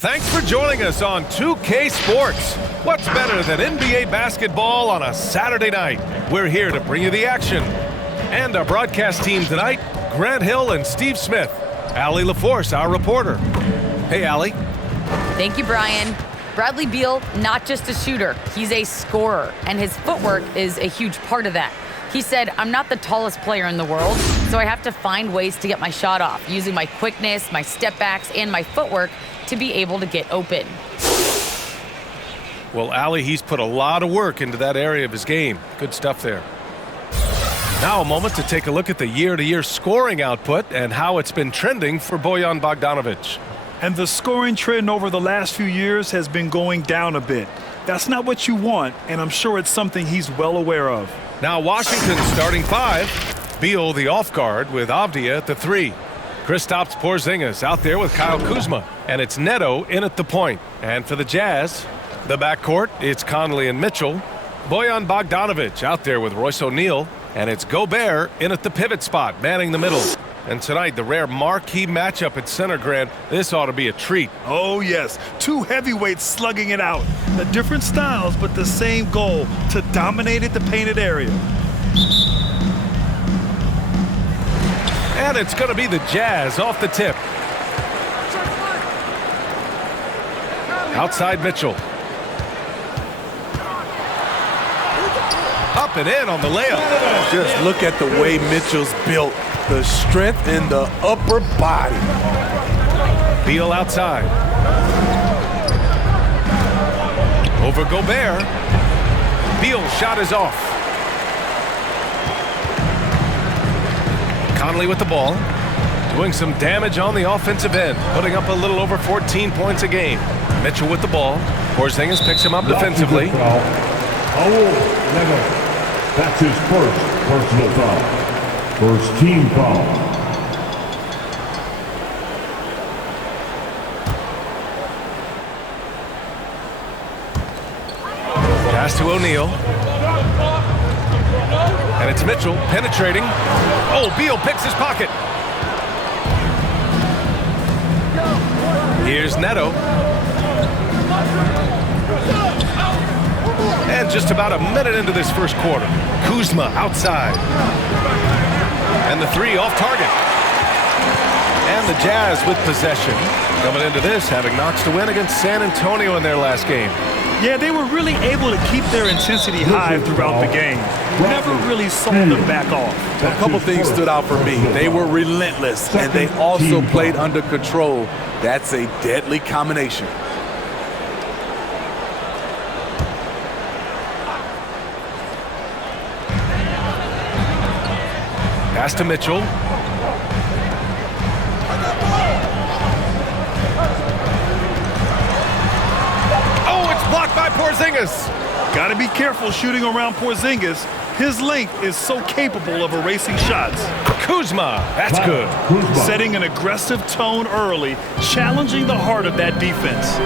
Thanks for joining us on 2K Sports. What's better than NBA basketball on a Saturday night? We're here to bring you the action. And our broadcast team tonight, Grant Hill and Steve Smith. Allie LaForce, our reporter. Hey, Allie. Thank you, Brian. Bradley Beal, not just a shooter, he's a scorer, and his footwork is a huge part of that. He said, I'm not the tallest player in the world, so I have to find ways to get my shot off, using my quickness, my step backs, and my footwork to be able to get open. Well, Allie, he's put a lot of work into that area of his game. Good stuff there. Now a moment to take a look at the year-to-year scoring output and how it's been trending for Bojan Bogdanovic. And the scoring trend over the last few years has been going down a bit. That's not what you want, and I'm sure it's something he's well aware of. Now Washington's starting five. Beal the off guard with Avdia at the 3. Kristaps Porzingis out there with Kyle Kuzma. And it's Neto in at the point. And for the Jazz, the backcourt, it's Conley and Mitchell. Bojan Bogdanovic out there with Royce O'Neal. And it's Gobert in at the pivot spot, manning the middle. And tonight, the rare marquee matchup at center, Grant. This ought to be a treat. Oh, yes. Two heavyweights slugging it out. The different styles, but the same goal, to dominate at the painted area. And it's going to be the Jazz off the tip. Outside Mitchell. Up and in on the layup. Just look at the way Mitchell's built. The strength in the upper body. Beal outside. Over Gobert. Beal's shot is off. Conley with the ball. Doing some damage on the offensive end. Putting up a little over 14 points a game. Mitchell with the ball. Porzingis picks him up defensively. That's his first personal foul. First team foul. Pass to O'Neal. And it's Mitchell penetrating. Oh, Beal picks his pocket. Here's Neto. And just about a minute into this first quarter. Kuzma outside. And the 3 off target. And the Jazz with possession. Coming into this, having knocks to win against San Antonio in their last game. Yeah, they were really able to keep their intensity high throughout the game. Never really saw them back off. A couple things stood out for me. They were relentless, and they also played under control. That's a deadly combination. Pass to Mitchell. Oh, it's blocked by Porzingis. Got to be careful shooting around Porzingis. His length is so capable of erasing shots. Kuzma, that's good. Setting an aggressive tone early, challenging the heart of that defense.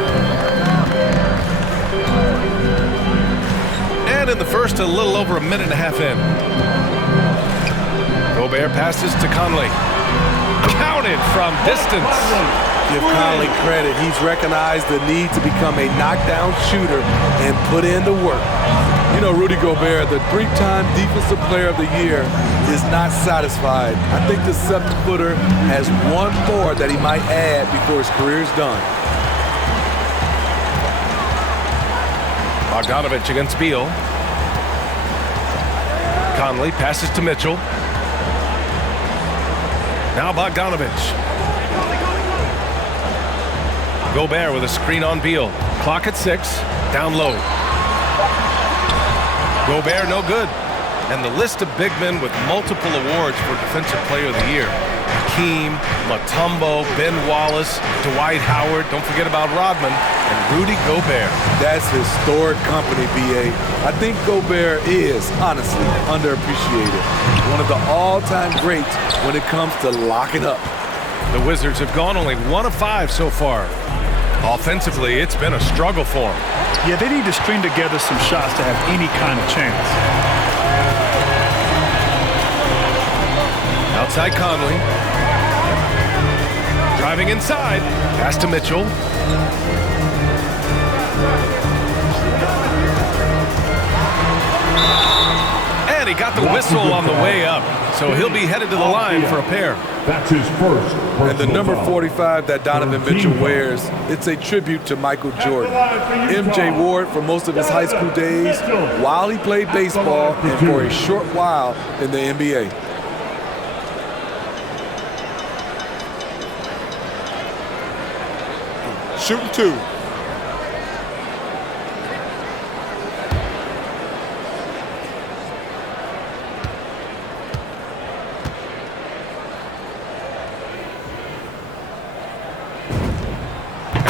And in the first, a little over a minute and a half in. Gobert passes to Conley. Counted from distance. Give Conley credit. He's recognized the need to become a knockdown shooter and put in the work. You know, Rudy Gobert, the 3-time Defensive Player of the Year, is not satisfied. I think the 7-footer has one more that he might add before his career is done. Bogdanovic against Beal. Conley passes to Mitchell. Now Bogdanovic. Gobert with a screen on Beal. Clock at 6. Down low. Gobert no good. And the list of big men with multiple awards for Defensive Player of the Year. Hakeem, Mutombo, Ben Wallace, Dwight Howard, don't forget about Rodman, and Rudy Gobert. That's historic company, B.A. I think Gobert is, honestly, underappreciated. One of the all-time greats when it comes to locking up. The Wizards have gone only 1 of 5 so far. Offensively, it's been a struggle for them. Yeah, they need to string together some shots to have any kind of chance. Outside Conley. Driving inside. Pass to Mitchell. And he got the whistle on the way up. So he'll be headed to the line for a pair. That's his first. And the number 45 that Donovan Mitchell wears, it's a tribute to Michael Jordan. MJ wore it for most of his high school days while he played baseball and for a short while in the NBA. Shooting two.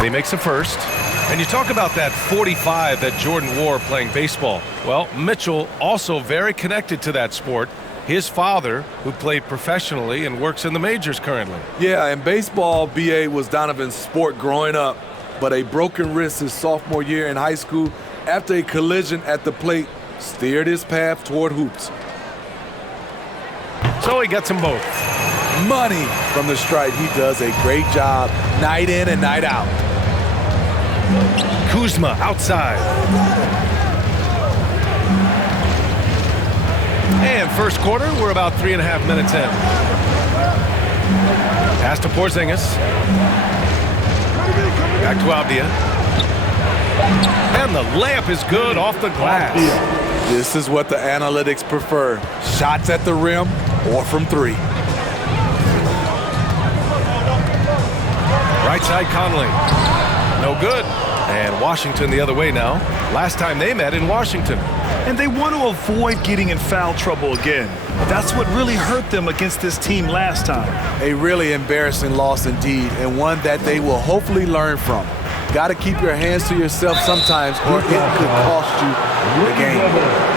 He makes a first. And you talk about that 45 that Jordan wore playing baseball. Well, Mitchell also very connected to that sport. His father, who played professionally and works in the majors currently. Yeah, and baseball, BA, was Donovan's sport growing up, but a broken wrist his sophomore year in high school after a collision at the plate steered his path toward hoops. So he gets them both. Money from the stripe. He does a great job night in and night out. Kuzma outside. And first quarter, we're about 3.5 minutes in. Pass to Porzingis. Back to Avdia. And the layup is good off the glass. This is what the analytics prefer. Shots at the rim or from three. Right side Conley. No good. And Washington the other way now. Last time they met in Washington. And they want to avoid getting in foul trouble again. That's what really hurt them against this team last time. A really embarrassing loss indeed, and one that they will hopefully learn from. Got to keep your hands to yourself sometimes, or it could cost you the game.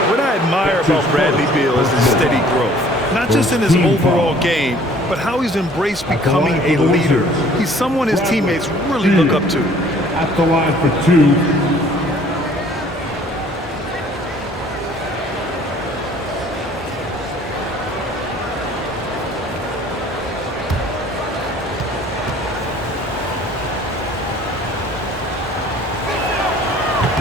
What I admire about Bradley Beal is his steady growth. Not just in his overall game, but how he's embraced becoming a leader. He's someone his teammates really look up to. At the line for two.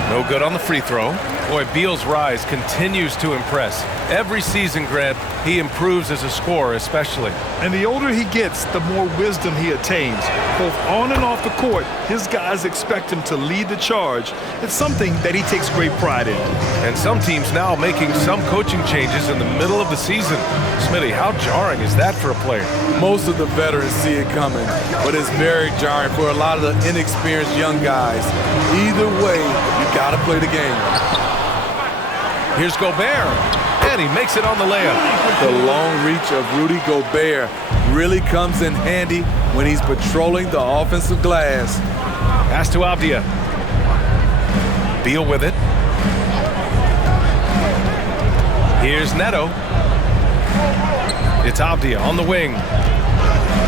No good on the free throw. Boy, Beal's rise continues to impress. Every season, Grant, he improves as a scorer especially. And the older he gets, the more wisdom he attains. Both on and off the court, his guys expect him to lead the charge. It's something that he takes great pride in. And some teams now making some coaching changes in the middle of the season. Smitty, how jarring is that for a player? Most of the veterans see it coming, but it's very jarring for a lot of the inexperienced young guys. Either way, you gotta play the game. Here's Gobert, and he makes it on the layup. The long reach of Rudy Gobert really comes in handy when he's patrolling the offensive glass. Pass to Avdia. Beal with it. Here's Neto. It's Avdia on the wing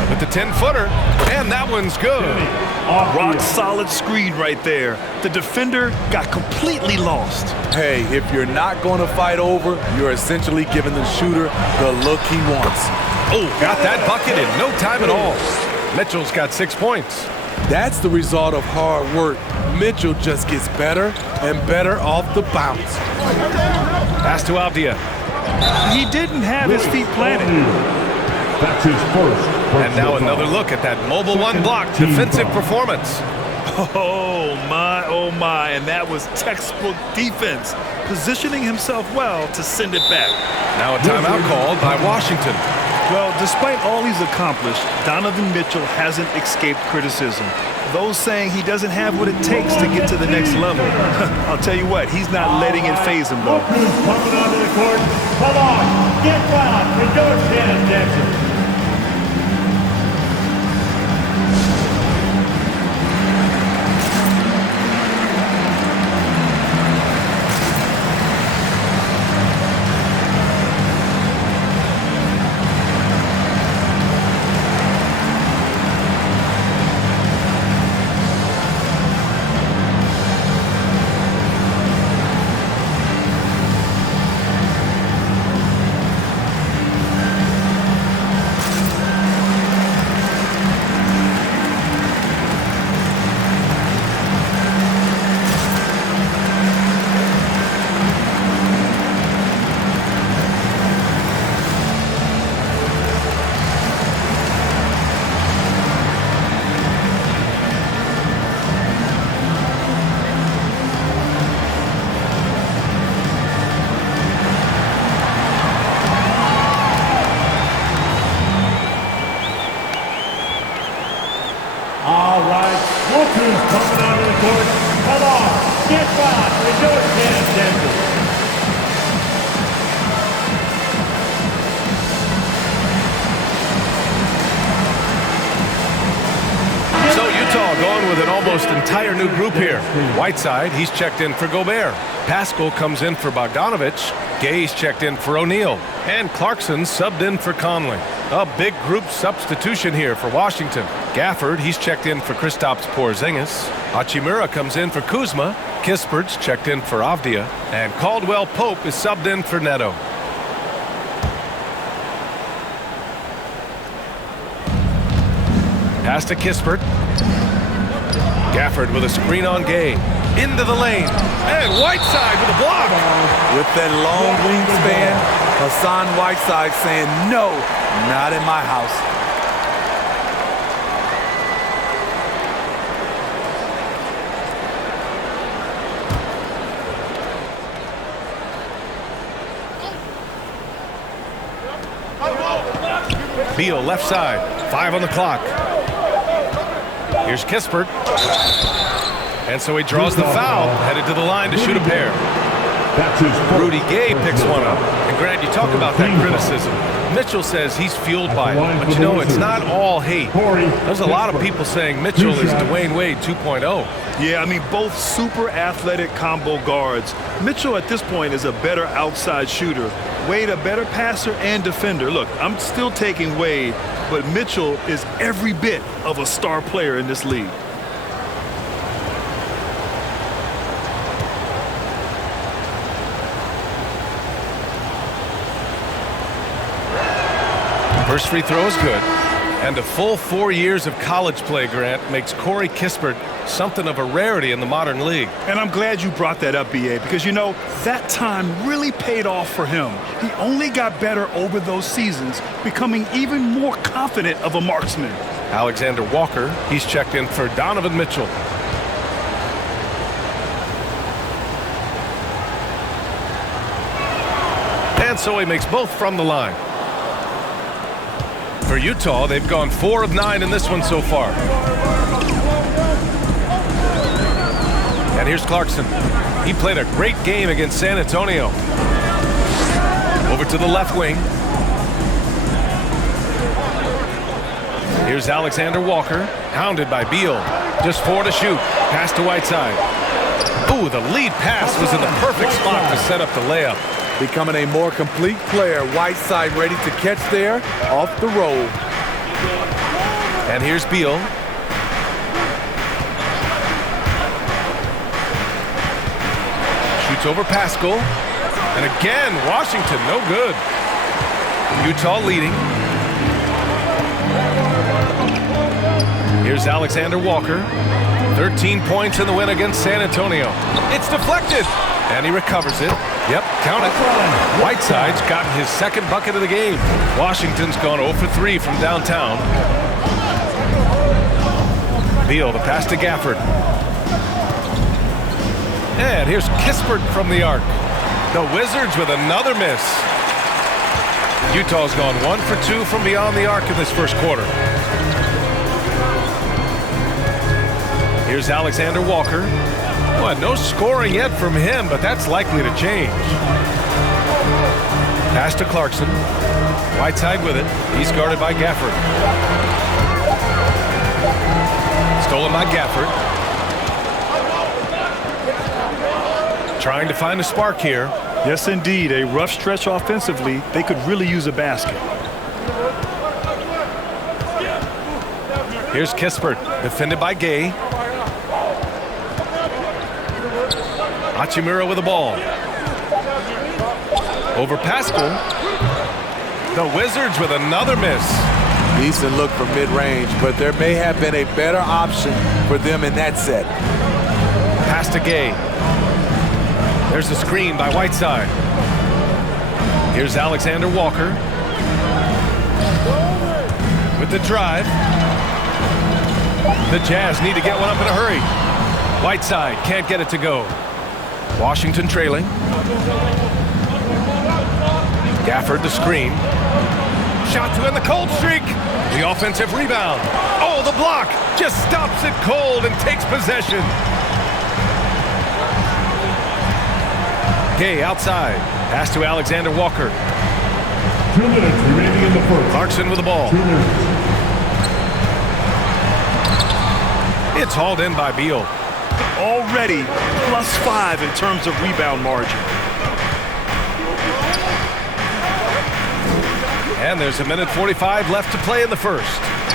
with the 10-footer, and that one's good. Rock solid screen right there. The defender got completely lost. Hey, if you're not going to fight over, you're essentially giving the shooter the look he wants. Oh, got that bucket in no time at all. Mitchell's got 6 points. That's the result of hard work. Mitchell just gets better and better off the bounce. Pass to Avdia. He didn't have his feet planted. That's his first. And now another look at that mobile one block defensive performance. Oh my, and that was textbook defense. Positioning himself well to send it back. Now a timeout called by Washington. Well, despite all he's accomplished, Donovan Mitchell hasn't escaped criticism. Those saying he doesn't have what it takes to get to the next level. I'll tell you what, he's not letting it faze him, though. Coming onto the court. Come on, get down for Georgetown, Jackson. All right, look who's coming onto the court. Come on, get back. Enjoy Candace Parker. So Utah going with an almost entire new group here. Whiteside, he's checked in for Gobert. Pascal comes in for Bogdanovich. Gay's checked in for O'Neal. And Clarkson subbed in for Conley. A big group substitution here for Washington. Gafford, he's checked in for Kristaps Porzingis. Hachimura comes in for Kuzma. Kispert's checked in for Avdia. And Caldwell Pope is subbed in for Neto. Pass to Kispert. Gafford with a screen on Gay. Into the lane. And Whiteside with a block. With that long wingspan, Hassan Whiteside saying, no, not in my house. Beal left side. 5 on the clock. Here's Kispert. And so he draws the foul, headed to the line to shoot a pair. Rudy Gay picks one up. And Grant, you talk about that criticism. Mitchell says he's fueled by it. But you know, it's not all hate. There's a lot of people saying Mitchell is Dwayne Wade 2.0. Yeah, I mean, both super athletic combo guards. Mitchell at this point is a better outside shooter. Wade a better passer and defender. Look, I'm still taking Wade, but Mitchell is every bit of a star player in this league. First free throw is good. And a full 4 years of college play, Grant, makes Corey Kispert something of a rarity in the modern league. And I'm glad you brought that up, B.A., because, you know, that time really paid off for him. He only got better over those seasons, becoming even more confident of a marksman. Alexander Walker, he's checked in for Donovan Mitchell. And so he makes both from the line. For Utah, they've gone 4 of 9 in this one so far. And here's Clarkson. He played a great game against San Antonio. Over to the left wing. Here's Alexander Walker, hounded by Beal. Just 4 to shoot. Pass to Whiteside. Ooh, the lead pass was in the perfect spot to set up the layup. Becoming a more complete player. Whiteside ready to catch there off the roll. And here's Beal. Shoots over Pascal. And again, Washington, no good. Utah leading. Here's Alexander Walker. 13 points in the win against San Antonio. It's deflected. And he recovers it. Yep, count it. Whiteside's gotten his second bucket of the game. Washington's gone 0 for 3 from downtown. Beal, the pass to Gafford. And here's Kispert from the arc. The Wizards with another miss. Utah's gone 1 for 2 from beyond the arc in this first quarter. Here's Alexander Walker. Well, no scoring yet from him, but that's likely to change. Pass to Clarkson. Whiteside with it. He's guarded by Gafford. Stolen by Gafford. Trying to find a spark here. Yes, indeed. A rough stretch offensively. They could really use a basket. Here's Kispert, defended by Gay. Hachimura with the ball. Over Pascal. The Wizards with another miss. Decent look from mid-range, but there may have been a better option for them in that set. Pass to Gay. There's a screen by Whiteside. Here's Alexander Walker. With the drive. The Jazz need to get one up in a hurry. Whiteside can't get it to go. Washington trailing. Gafford the screen. Shot to end the cold streak. the offensive rebound. Oh, the block just stops it cold and takes possession. Gay outside. Pass to Alexander Walker. 2 minutes remaining in the first. Clarkson with the ball. 2 minutes. It's hauled in by Beal. Already +5 in terms of rebound margin. And there's 1:45 left to play in the first.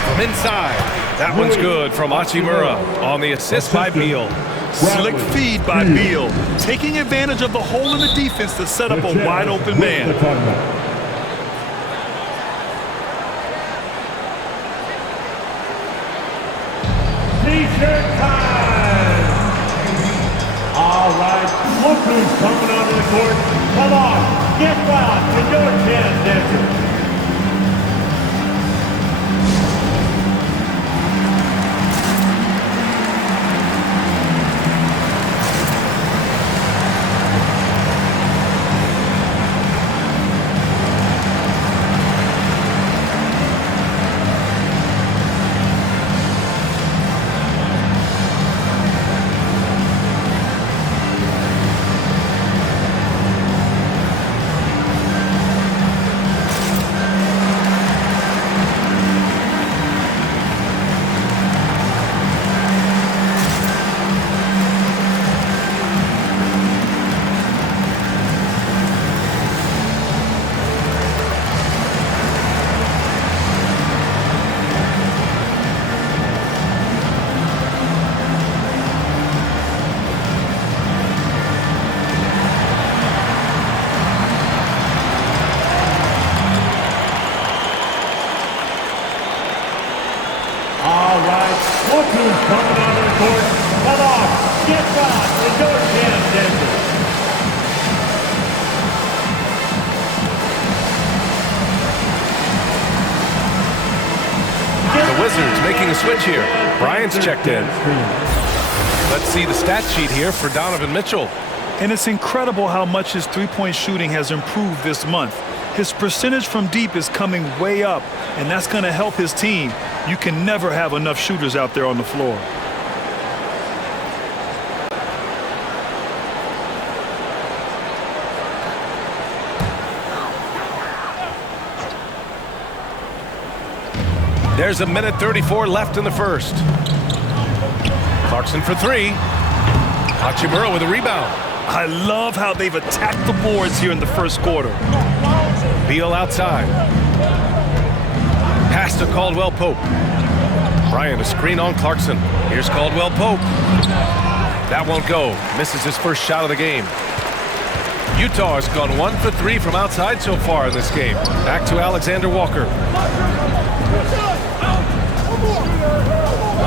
From inside, that one's good from Hachimura on the assist by Beal. Slick feed by Beal, taking advantage of the hole in the defense to set up a wide open man. T-shirt time! All right, look who's coming onto the court. Come on, get wild with your chance, dancers. All right, look who's coming onto the court. Come on, get wild with your chance, dancers. The Wizards making a switch here. Bryant's checked in. Let's see the stat sheet here for Donovan Mitchell. And it's incredible how much his three-point shooting has improved this month. His percentage from deep is coming way up, and that's going to help his team. You can never have enough shooters out there on the floor. There's 1:34 left in the first. Clarkson for three. Hachimura with a rebound. I love how they've attacked the boards here in the first quarter. Beal outside. Pass to Caldwell Pope. Bryant a screen on Clarkson. Here's Caldwell Pope. That won't go. Misses his first shot of the game. Utah has gone 1 for 3 from outside so far in this game. Back to Alexander Walker.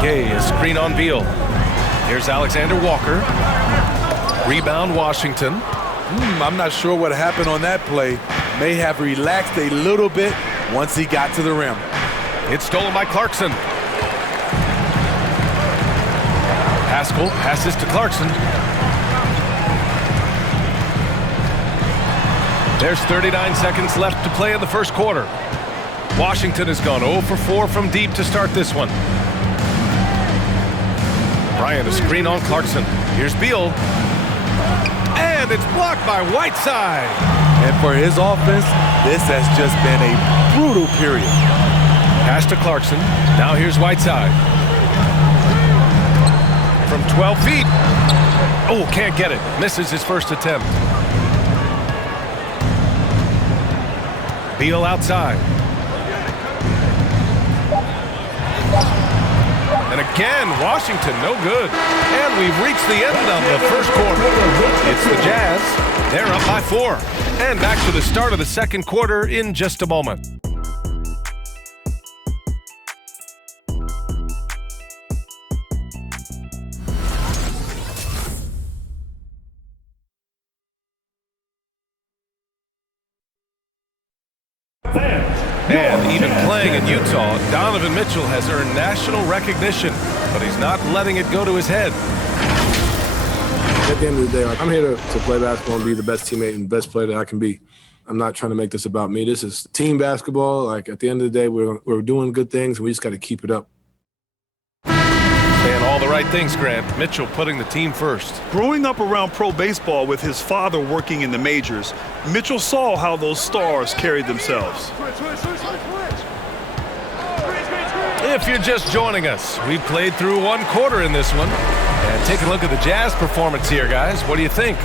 Gay a screen on Beal. Here's Alexander Walker. Rebound Washington. I'm not sure what happened on that play. May have relaxed a little bit once he got to the rim. It's stolen by Clarkson. Haskell passes to Clarkson. There's 39 seconds left to play in the first quarter. Washington has gone 0 for 4 from deep to start this one. Bryant a screen on Clarkson. Here's Beal. And it's blocked by Whiteside. And for his offense, this has just been a brutal period. Pass to Clarkson. Now here's Whiteside. From 12 feet. Oh, can't get it. Misses his first attempt. Beal outside. And again, Washington, no good. And we've reached the end of the first quarter. It's the Jazz. They're up by 4. And back to the start of the second quarter in just a moment. And even playing in Utah, Donovan Mitchell has earned national recognition, but he's not letting it go to his head. At the end of the day, I'm here to play basketball and be the best teammate and best player that I can be. I'm not trying to make this about me. This is team basketball. Like, at the end of the day, we're doing good things, and we just got to keep it up. Saying all the right things, Grant. Mitchell putting the team first. Growing up around pro baseball with his father working in the majors, Mitchell saw how those stars carried themselves. If you're just joining us, we've played through one quarter in this one. And take a look at the Jazz performance here, guys. What do you think?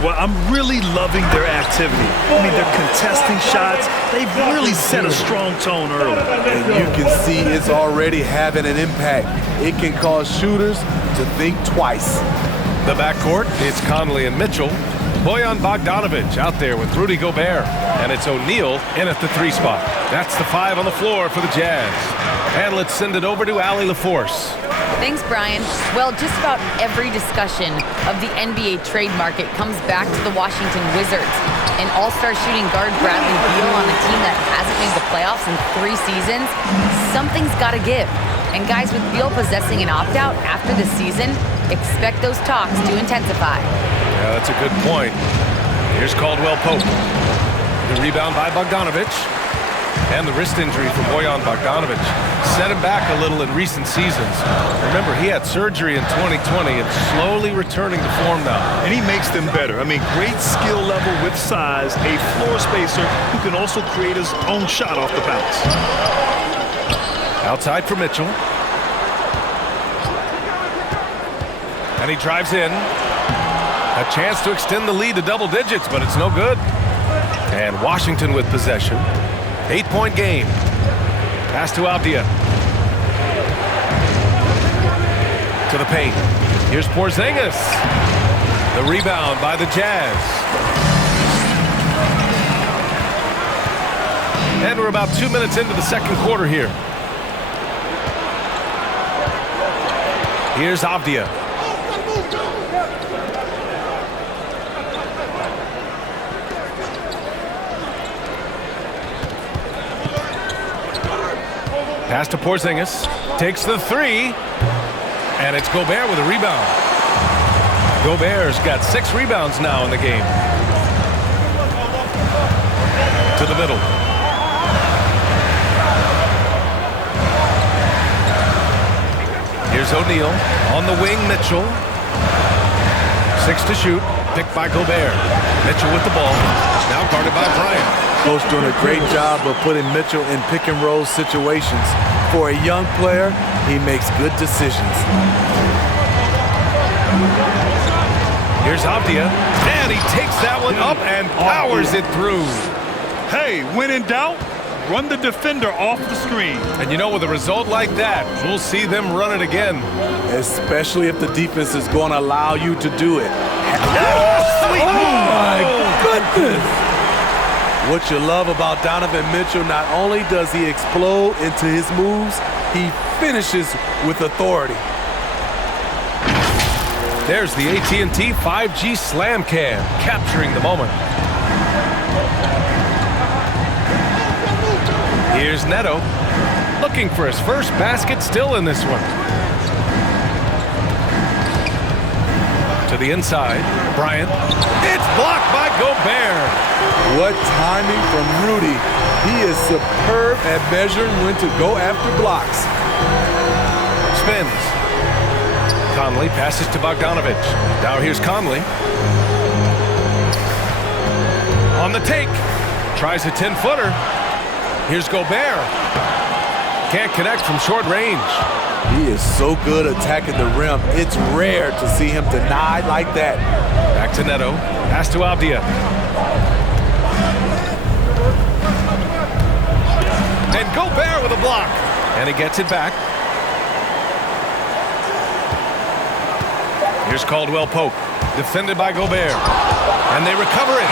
Well, I'm really loving their activity. I mean, they're contesting shots. They've really set a strong tone early. And you can see it's already having an impact. It can cause shooters to think twice. The backcourt, it's Conley and Mitchell. Bojan Bogdanovic out there with Rudy Gobert. And it's O'Neal in at the 3 spot. That's the 5 on the floor for the Jazz. And let's send it over to Allie LaForce. Thanks, Brian. Well, just about every discussion of the NBA trade market comes back to the Washington Wizards. An all-star shooting guard, Bradley Beal, on a team that hasn't made the playoffs in 3 seasons. Something's got to give. And guys, with Beal possessing an opt-out after this season, expect those talks to intensify. Yeah, that's a good point. Here's Caldwell Pope. The rebound by Bogdanovic. And the wrist injury for Bojan Bogdanovic set him back a little in recent seasons. Remember, he had surgery in 2020 and slowly returning to form now. And he makes them better. I mean, great skill level with size, a floor spacer who can also create his own shot off the bounce. Outside for Mitchell. And he drives in. A chance to extend the lead to double digits, but it's no good. And Washington with possession. 8-point game. Pass to Avdia. To the paint. Here's Porzingis. The rebound by the Jazz. And we're about 2 minutes into the second quarter here. Here's Avdia. Pass to Porzingis. Takes the 3. And it's Gobert with a rebound. Gobert's got 6 rebounds now in the game. To the middle. Here's O'Neal. On the wing, Mitchell. 6 to shoot. Picked by Gobert. Mitchell with the ball. Now guarded by Bryant. Coach doing a great job of putting Mitchell in pick-and-roll situations. For a young player, he makes good decisions. Here's Avdia, and he takes that one up and powers it through. Hey, when in doubt, run the defender off the screen. And you know, with a result like that, we'll see them run it again. Especially if the defense is going to allow you to do it. Oh my goodness! What you love about Donovan Mitchell, not only does he explode into his moves, he finishes with authority. There's the AT&T 5G Slam Cam, capturing the moment. Here's Neto, looking for his first basket, still in this one. To the inside, Bryant. It's blocked by Gobert. What timing from Rudy. He is superb at measuring when to go after blocks. Spins. Conley passes to Bogdanovic. Now here's Conley. On the take. Tries a 10-footer. Here's Gobert. Can't connect from short range. He is so good attacking the rim. It's rare to see him denied like that. Back to Neto. Pass to Avdia. And Gobert with a block. And he gets it back. Here's Caldwell Pope. Defended by Gobert. And they recover it.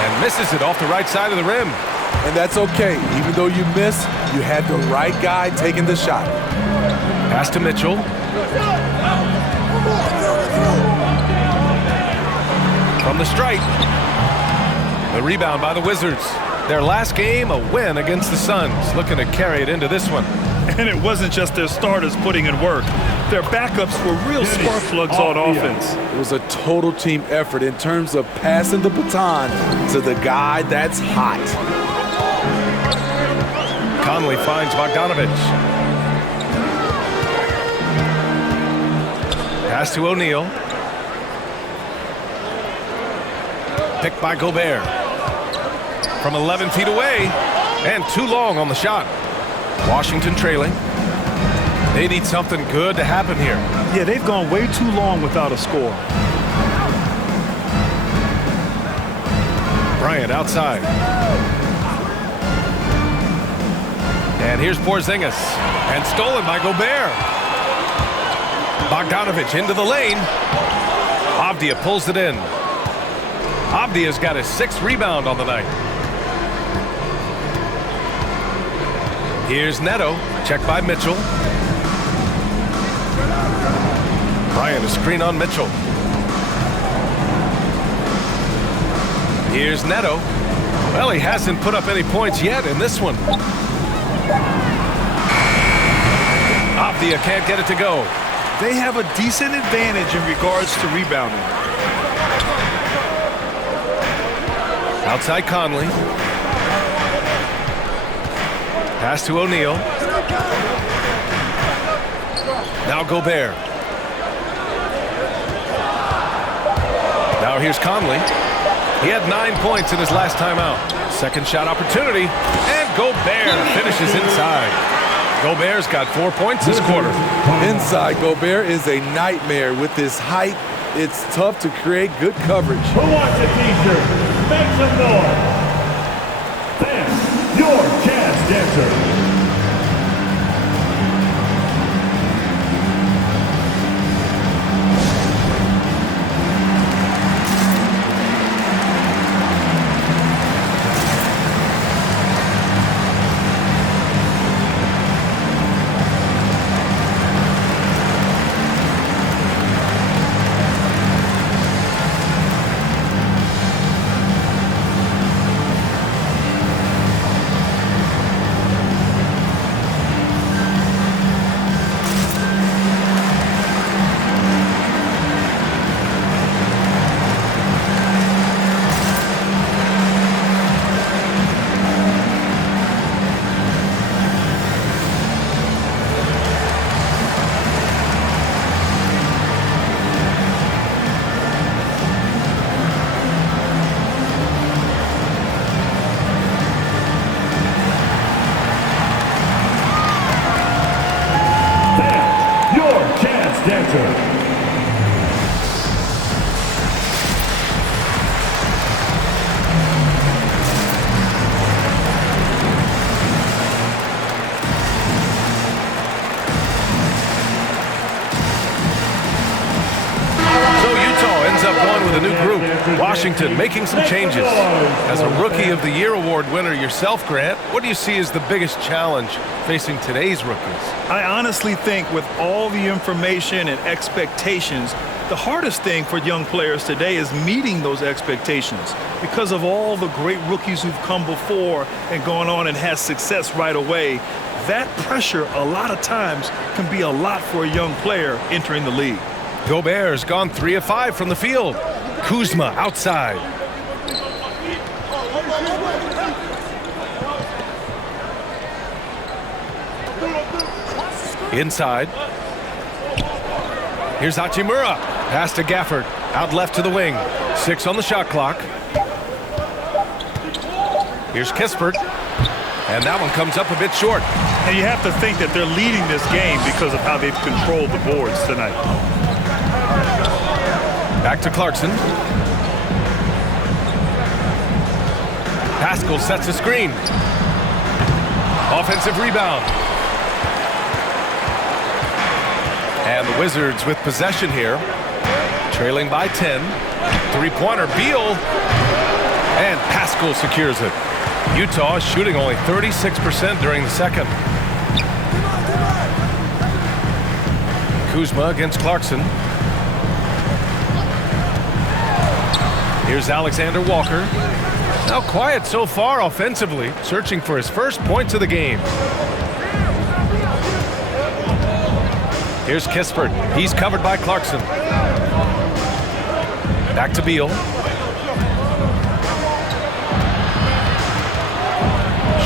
And misses it off the right side of the rim. And that's okay. Even though you miss, you had the right guy taking the shot. Pass to Mitchell. From the stripe. The rebound by the Wizards. Their last game, a win against the Suns. Looking to carry it into this one. And it wasn't just their starters putting in work. Their backups were real spark plugs on offense. It was a total team effort in terms of passing the baton to the guy that's hot. Conley finds Bogdanovich. Pass to O'Neal. Picked by Gobert. From 11 feet away, and too long on the shot. Washington trailing. They need something good to happen here. Yeah, they've gone way too long without a score. Bryant outside. And here's Porzingis. And stolen by Gobert. Bogdanovich into the lane. Avdija pulls it in. Avdija's got his 6th rebound on the night. Here's Neto, checked by Mitchell. Bryant, a screen on Mitchell. Here's Neto. Well, he hasn't put up any points yet in this one. Avdija can't get it to go. They have a decent advantage in regards to rebounding. Outside Conley. Pass to O'Neal. Now Gobert. Now here's Conley. He had 9 points in his last time out. Second shot opportunity, and Gobert finishes inside. Gobert's got 4 points this quarter. Inside, Gobert is a nightmare with his height. It's tough to create good coverage. Who wants a t-shirt? Make some noise. That's your chance dancer. Washington making some changes. As a Rookie of the Year award winner yourself, Grant, what do you see as the biggest challenge facing today's rookies? I honestly think with all the information and expectations, the hardest thing for young players today is meeting those expectations. Because of all the great rookies who've come before and gone on and had success right away, that pressure a lot of times can be a lot for a young player entering the league. Gobert's gone 3 of 5 from the field. Kuzma outside. Inside. Here's Hachimura. Pass to Gafford. Out left to the wing. 6 on the shot clock. Here's Kispert. And that one comes up a bit short. And you have to think that they're leading this game because of how they've controlled the boards tonight. Back to Clarkson. Pascal sets a screen. Offensive rebound. And the Wizards with possession here. Trailing by 10. Three-pointer, Beal. And Pascal secures it. Utah shooting only 36% during the second. Kuzma against Clarkson. Here's Alexander Walker. Now quiet so far offensively, searching for his first points of the game. Here's Kispert. He's covered by Clarkson. Back to Beal.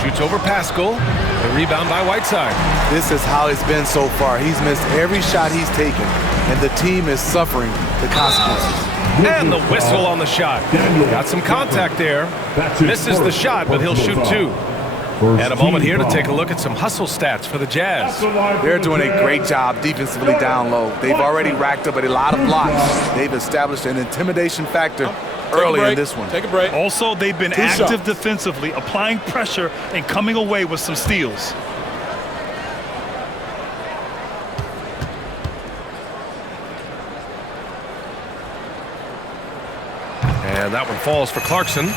Shoots over Pascal. The rebound by Whiteside. This is how it's been so far. He's missed every shot he's taken, and the team is suffering the consequences. And the whistle on the shot. Got some contact there. Misses the shot, but he'll shoot two. And a moment here to take a look at some hustle stats for the Jazz. They're doing a great job defensively down low. They've already racked up a lot of blocks. They've established an intimidation factor early in this one. Take a break. Also, they've been active defensively, applying pressure and coming away with some steals. And that one falls for Clarkson.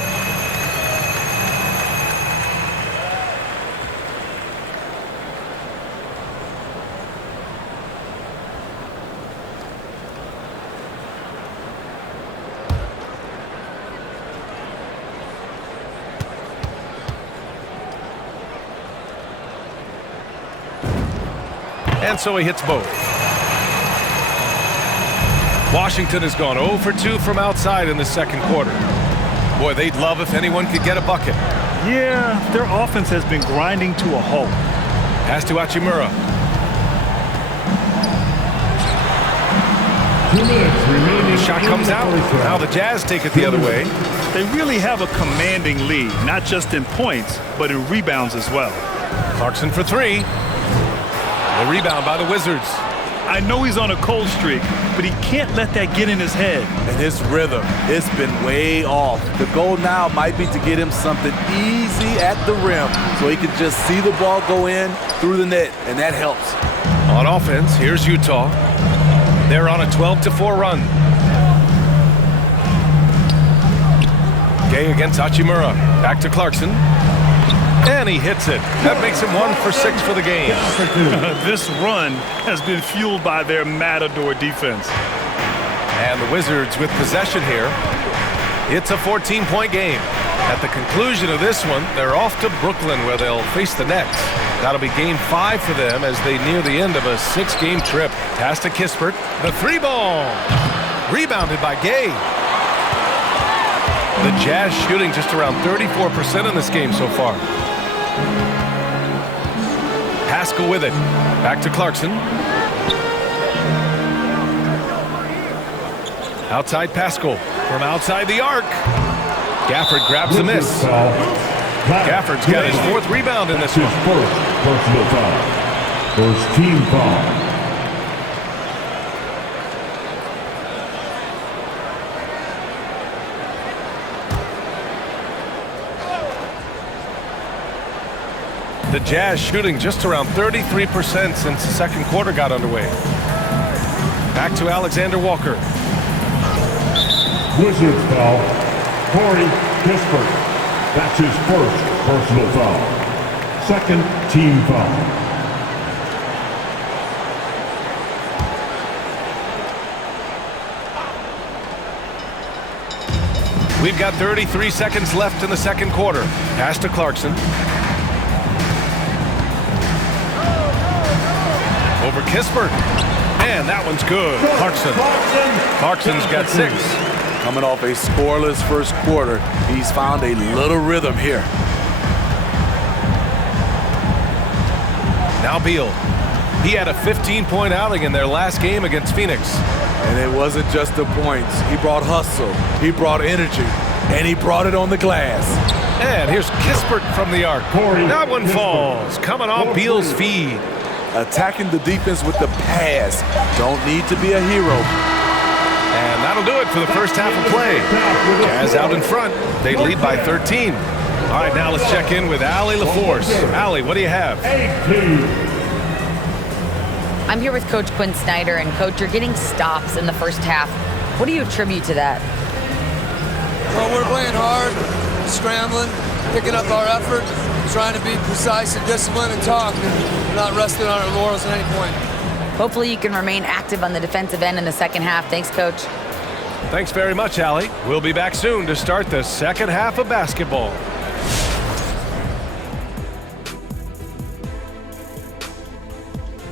And so he hits both. Washington has gone 0 for 2 from outside in the second quarter. Boy, they'd love if anyone could get a bucket. Yeah, their offense has been grinding to a halt. Pass to Hachimura. 2 minutes remaining. Shot comes out. Now the Jazz take it the other way. They really have a commanding lead, not just in points, but in rebounds as well. Clarkson for three. The rebound by the Wizards. I know he's on a cold streak, but he can't let that get in his head. And his rhythm, it's been way off. The goal now might be to get him something easy at the rim so he can just see the ball go in through the net, and that helps. On offense, here's Utah. They're on a 12-4 run. Gay against Hachimura. Back to Clarkson. And he hits it. That makes him 1 for 6 for the game. This run has been fueled by their Matador defense. And the Wizards with possession here. It's a 14-point game. At the conclusion of this one, they're off to Brooklyn where they'll face the Nets. That'll be game 5 for them as they near the end of a 6-game trip. Pass to Kispert. The three ball. Rebounded by Gay. The Jazz shooting just around 34% in this game so far. Pascal with it. Back to Clarkson. Outside Pascal. From outside the arc. Gafford grabs the miss. Gafford's got his 4th rebound in this one. First personal foul. First team foul. The Jazz shooting just around 33% since the second quarter got underway. Back to Alexander Walker. Wizards foul. Corey Kispert. That's his first personal foul. Second team foul. We've got 33 seconds left in the second quarter. Pass to Clarkson. Over Kispert. And that one's good. Clarkson's got 6. Coming off a scoreless first quarter, he's found a little rhythm here. Now Beal. He had a 15-point outing in their last game against Phoenix. And it wasn't just the points. He brought hustle, he brought energy, and he brought it on the glass. And here's Kispert from the arc. That one falls. Coming off Beal's feed. Attacking the defense with the pass. Don't need to be a hero. And that'll do it for the first half of play. Jazz out in front. They lead by 13. All right, now let's check in with Allie LaForce. Allie, what do you have? I'm here with Coach Quinn Snyder, and Coach, you're getting stops in the first half. What do you attribute to that? Well, we're playing hard, scrambling, picking up our effort, trying to be precise and disciplined and talk, and not resting on our laurels at any point. Hopefully you can remain active on the defensive end in the second half. Thanks, Coach. Thanks very much, Allie. We'll be back soon to start the second half of basketball.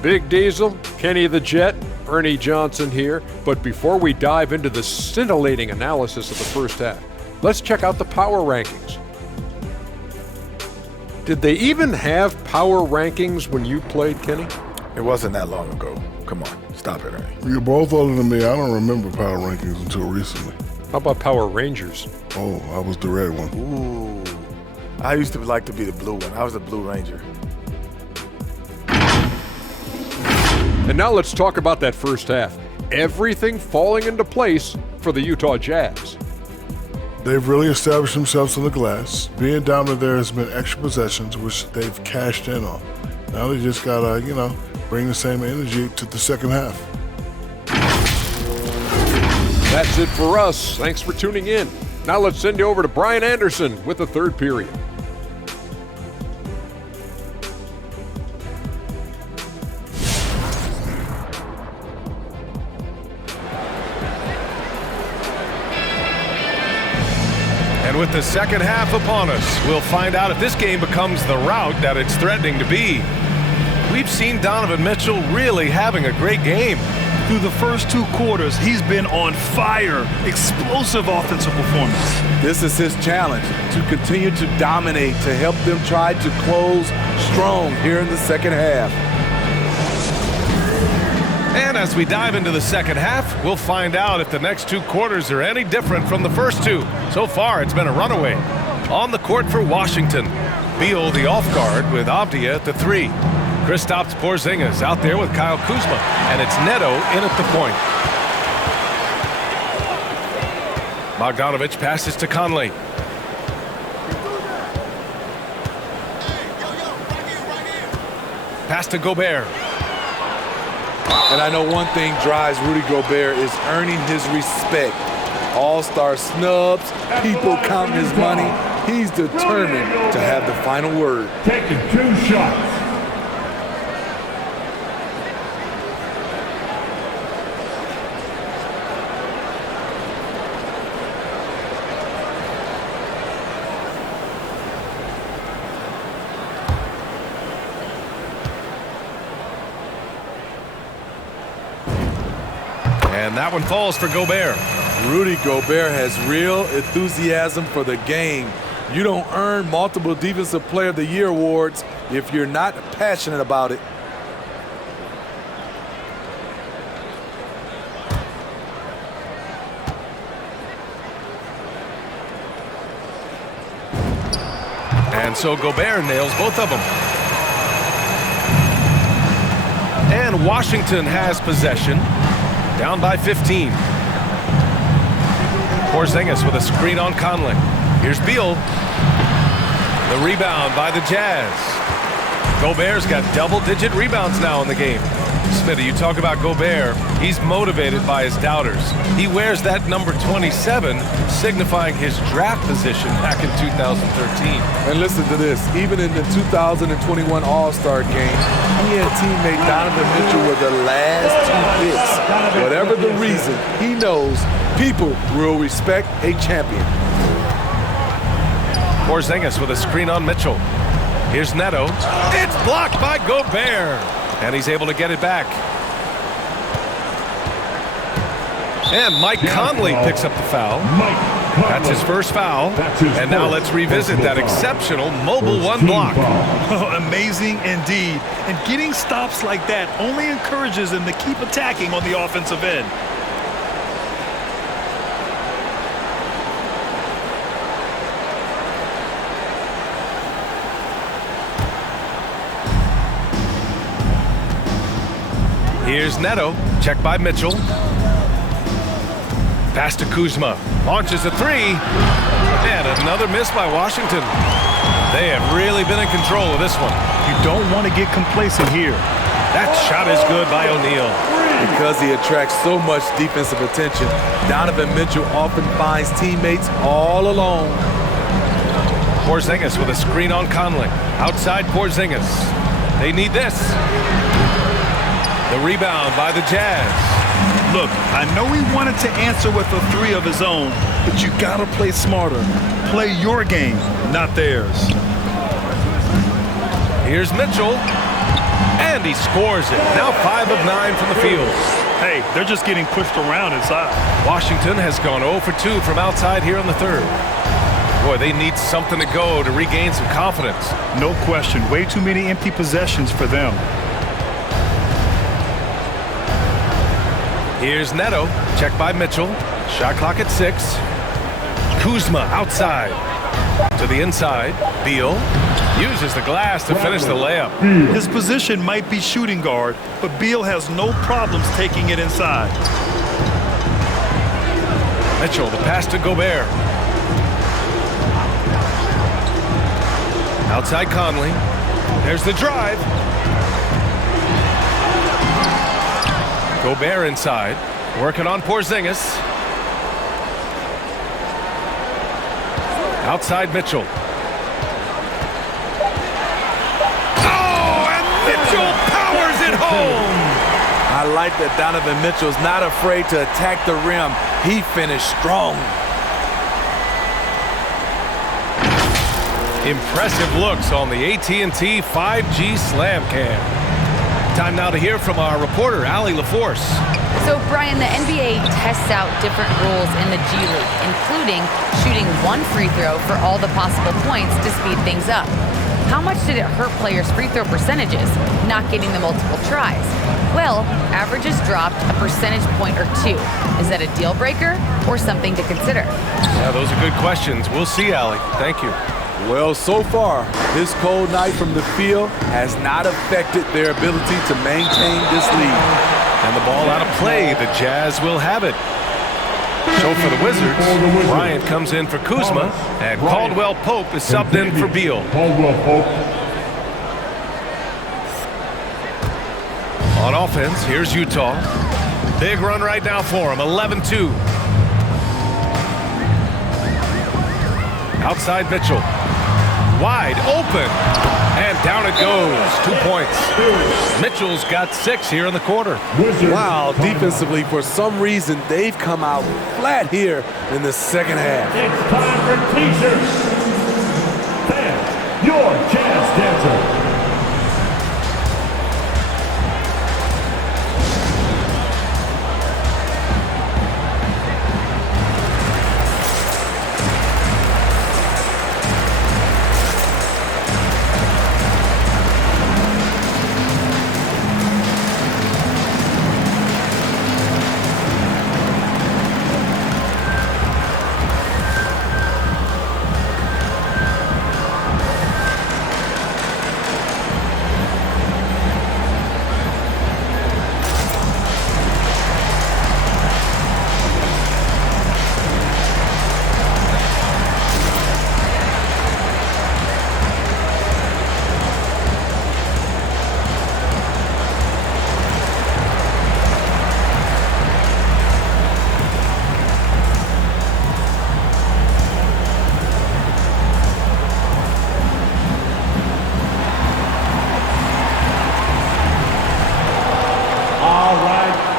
Big Diesel, Kenny the Jet, Ernie Johnson here. But before we dive into the scintillating analysis of the first half, let's check out the power rankings. Did they even have power rankings when you played, Kenny? It wasn't that long ago. Come on, stop it, Ernie. You're both older than me. I don't remember power rankings until recently. How about Power Rangers? Oh, I was the red one. Ooh. I used to like to be the blue one. I was the Blue Ranger. And now let's talk about that first half. Everything falling into place for the Utah Jazz. They've really established themselves on the glass. Being dominant there has been extra possessions, which they've cashed in on. Now they just gotta, bring the same energy to the second half. That's it for us. Thanks for tuning in. Now let's send you over to Brian Anderson with the third period. And with the second half upon us, we'll find out if this game becomes the rout that it's threatening to be. We've seen Donovan Mitchell really having a great game. Through the first 2 quarters, he's been on fire. Explosive offensive performance. This is his challenge, to continue to dominate, to help them try to close strong here in the second half. And as we dive into the second half, we'll find out if the next 2 quarters are any different from the first 2. So far, it's been a runaway. On the court for Washington, Beal the off guard with Avdia at the 3. Kristaps Porzingis out there with Kyle Kuzma, and it's Neto in at the point. Bogdanovic passes to Conley. Pass to Gobert. And I know one thing drives Rudy Gobert is earning his respect. All-star snubs, people counting his money. He's determined to have the final word. Taking 2 shots. And that one falls for Gobert. Rudy Gobert has real enthusiasm for the game. You don't earn multiple Defensive Player of the Year awards if you're not passionate about it. And so Gobert nails both of them. And Washington has possession. Down by 15. Porzingis with a screen on Conley. Here's Beal. The rebound by the Jazz. Gobert's got double-digit rebounds now in the game. Smitty, you talk about Gobert. He's motivated by his doubters. He wears that number 27, signifying his draft position back in 2013. And listen to this. Even in the 2021 All-Star game, he and teammate Donovan Mitchell were the last 2 picks. Whatever the reason, he knows people will respect a champion. Porzingis with a screen on Mitchell. Here's Neto. It's blocked by Gobert. And he's able to get it back. And Mike Conley picks up the foul. That's his first foul. And now let's revisit that exceptional mobile 1 block. Amazing indeed. And getting stops like that only encourages them to keep attacking on the offensive end. Here's Neto, checked by Mitchell. Pass to Kuzma, launches a 3, and another miss by Washington. They have really been in control of this one. You don't want to get complacent here. That shot is good by O'Neal. Because he attracts so much defensive attention, Donovan Mitchell often finds teammates all alone. Porzingis with a screen on Conley. Outside Porzingis. They need this. The rebound by the Jazz. Look, I know he wanted to answer with a 3 of his own, but you gotta play smarter. Play your game, not theirs. Here's Mitchell. And he scores it. Now 5 of 9 from the field. Hey, they're just getting pushed around inside. Washington has gone 0 for 2 from outside here in the third. Boy, they need something to go to regain some confidence. No question. Way too many empty possessions for them. Here's Neto. Check by Mitchell. Shot clock at 6. Kuzma outside. To the inside. Beal uses the glass to finish the layup. His position might be shooting guard, but Beal has no problems taking it inside. Mitchell, the pass to Gobert. Outside Conley. There's the drive. Gobert inside. Working on Porzingis. Outside Mitchell. Oh, and Mitchell powers it home. I like that Donovan Mitchell's not afraid to attack the rim. He finished strong. Impressive looks on the AT&T 5G Slam Cam. Time now to hear from our reporter, Allie LaForce. So, Brian, the NBA tests out different rules in the G League, including shooting one free throw for all the possible points to speed things up. How much did it hurt players' free throw percentages, not getting the multiple tries? Well, averages dropped a percentage point or 2. Is that a deal breaker or something to consider? Yeah, those are good questions. We'll see, Allie. Thank you. Well, so far, this cold night from the field has not affected their ability to maintain this lead. And the ball out of play. The Jazz will have it. So for the Wizards, Bryant comes in for Kuzma, and Caldwell Pope is subbed in for Beal. On offense, here's Utah. Big run right now for him, 11-2. Outside Mitchell. Wide open. And down it goes. 2 points. Mitchell's got 6 here in the quarter. Wow, defensively, for some reason, they've come out flat here in the second half. It's time for T-shirts. Fans, your Jazz Dancer.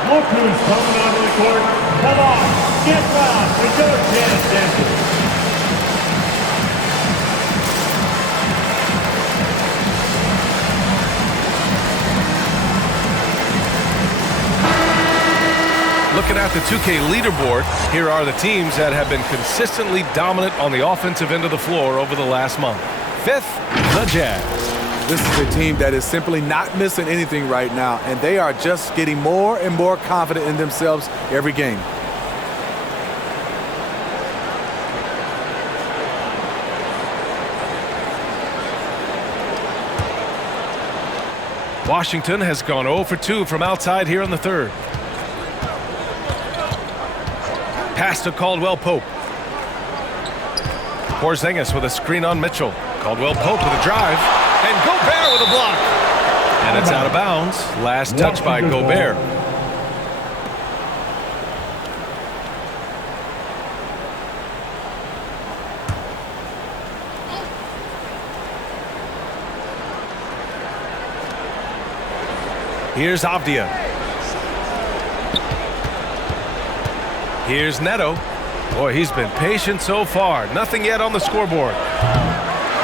Look who's coming onto the court. Come on, get loud for your Jazz Dancers. Looking at the 2K leaderboard, here are the teams that have been consistently dominant on the offensive end of the floor over the last month. 5th, the Jazz. This is a team that is simply not missing anything right now, and they are just getting more and more confident in themselves every game. Washington has gone 0 for 2 from outside here in the third. Pass to Caldwell Pope. Porzingis with a screen on Mitchell. Caldwell Pope with a drive. And Gobert with a block. And it's out of bounds. Last touch by Gobert. Here's Avdia. Here's Neto. Boy, he's been patient so far. Nothing yet on the scoreboard.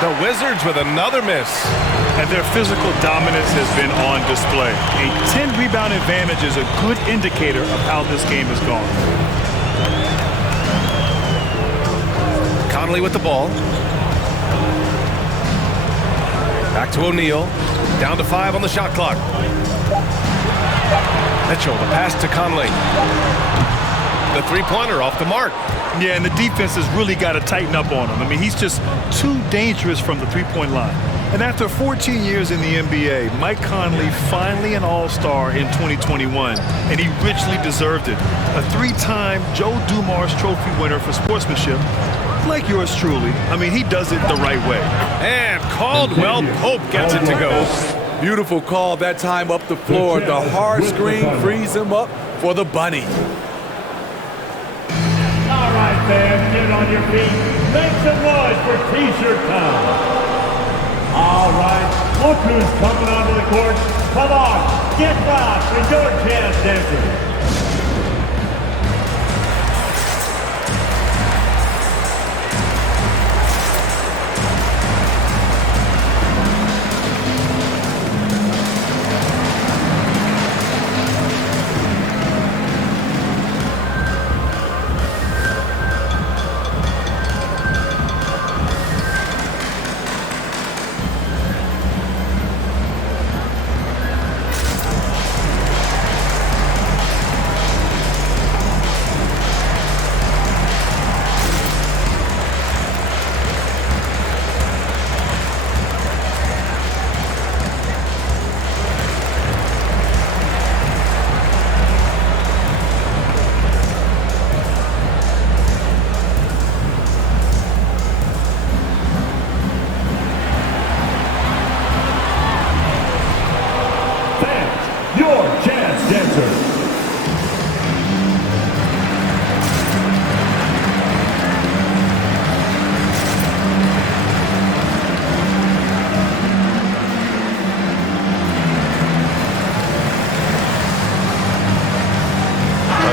The Wizards with another miss. and their physical dominance has been on display. A 10-rebound advantage is a good indicator of how this game has gone. Conley with the ball. Back to O'Neal. Down to 5 on the shot clock. Mitchell, the pass to Conley. The three-pointer off the mark. Yeah, and the defense has really got to tighten up on him. I mean, he's just too dangerous from the three-point line. And after 14 years in the NBA, Mike Conley finally an all-star in 2021, and he richly deserved it. A 3-time Joe Dumars Trophy winner for sportsmanship, like yours truly. I mean, he does it the right way. And Caldwell Pope gets it to go. Beautiful call that time up the floor. The hard screen frees him up for the bunny. All right, fans, get on your feet. Make some noise for T-shirt time. All right, look who's coming onto the court. Come on, get loud for your chance, dancers.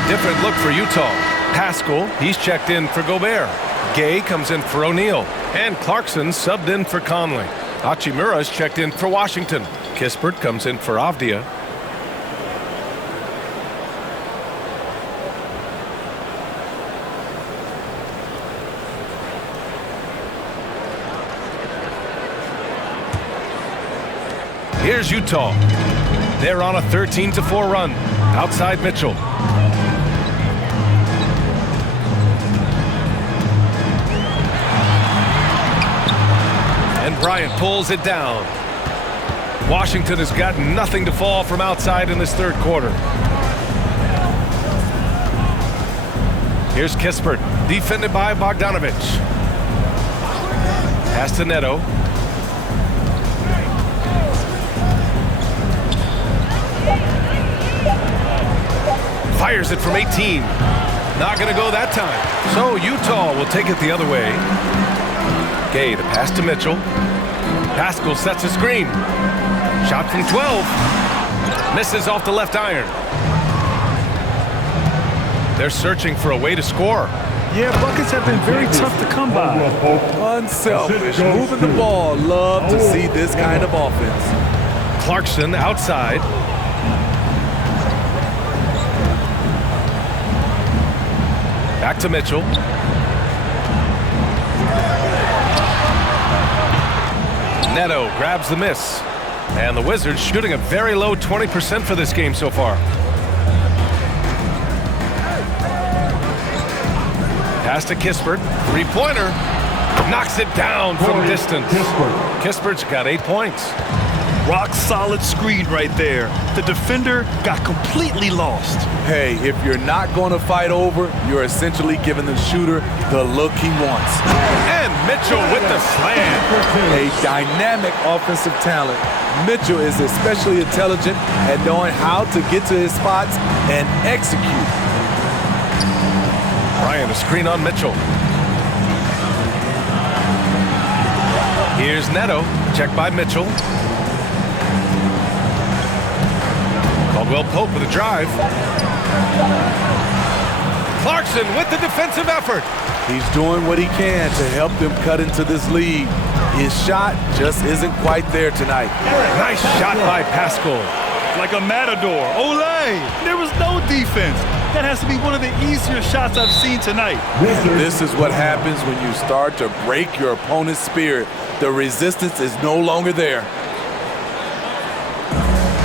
Different look for Utah. Pascal, he's checked in for Gobert. Gay comes in for O'Neal. And Clarkson subbed in for Conley. Hachimura's checked in for Washington. Kispert comes in for Avdia. Here's Utah. They're on a 13-4 run. Outside Mitchell. And Bryant pulls it down. Washington has got nothing to fall from outside in this third quarter. Here's Kispert, defended by Bogdanovic. Pass to Neto. Fires it from 18. Not going to go that time. So Utah will take it the other way. Gay, the pass to Mitchell. Pascal sets a screen. Shot from 12. Misses off the left iron. They're searching for a way to score. Yeah, buckets have been very tough to come by. Unselfish, moving the ball. Love to see this kind of offense. Clarkson outside. Back to Mitchell. Neto grabs the miss. And the Wizards shooting a very low 20% for this game so far. Pass to Kispert. Three-pointer. Knocks it down from distance. Kispert's got 8 points. Rock solid screen right there. The defender got completely lost. Hey, if you're not going to fight over, you're essentially giving the shooter the look he wants. And Mitchell with the slam. A dynamic offensive talent. Mitchell is especially intelligent at knowing how to get to his spots and execute. Bryant, a screen on Mitchell. Here's Neto, checked by Mitchell. Caldwell Pope with a drive. Clarkson with the defensive effort. He's doing what he can to help them cut into this lead. His shot just isn't quite there tonight. Nice shot by Pascal. Like a matador. Olay! There was no defense. That has to be one of the easier shots I've seen tonight. This is what happens when you start to break your opponent's spirit. The resistance is no longer there.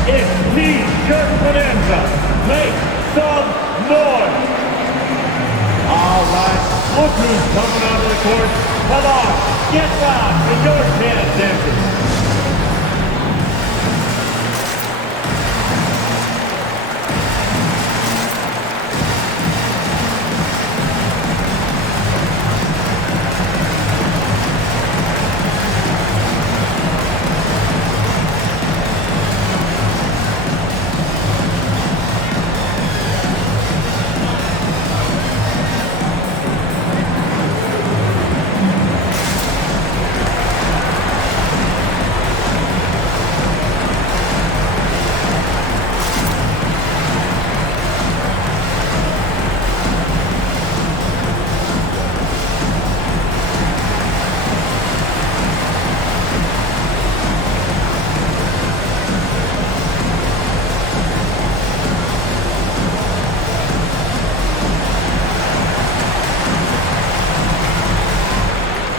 It's T-shirt bonanza. Make some noise. All right, look who's coming onto the court. Come on, get loud in your dance dances.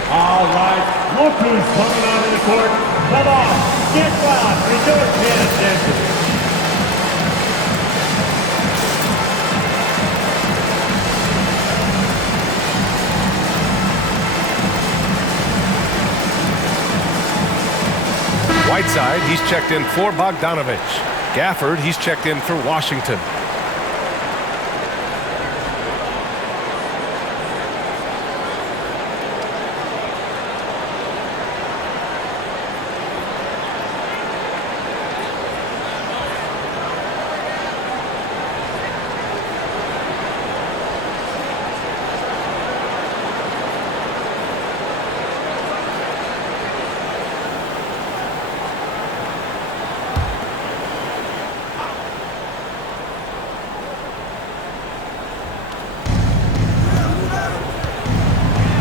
All right, look who's coming onto the court. Come on, get loud in your dance dances. Whiteside, he's checked in for Bogdanovich. Gafford, he's checked in for Washington.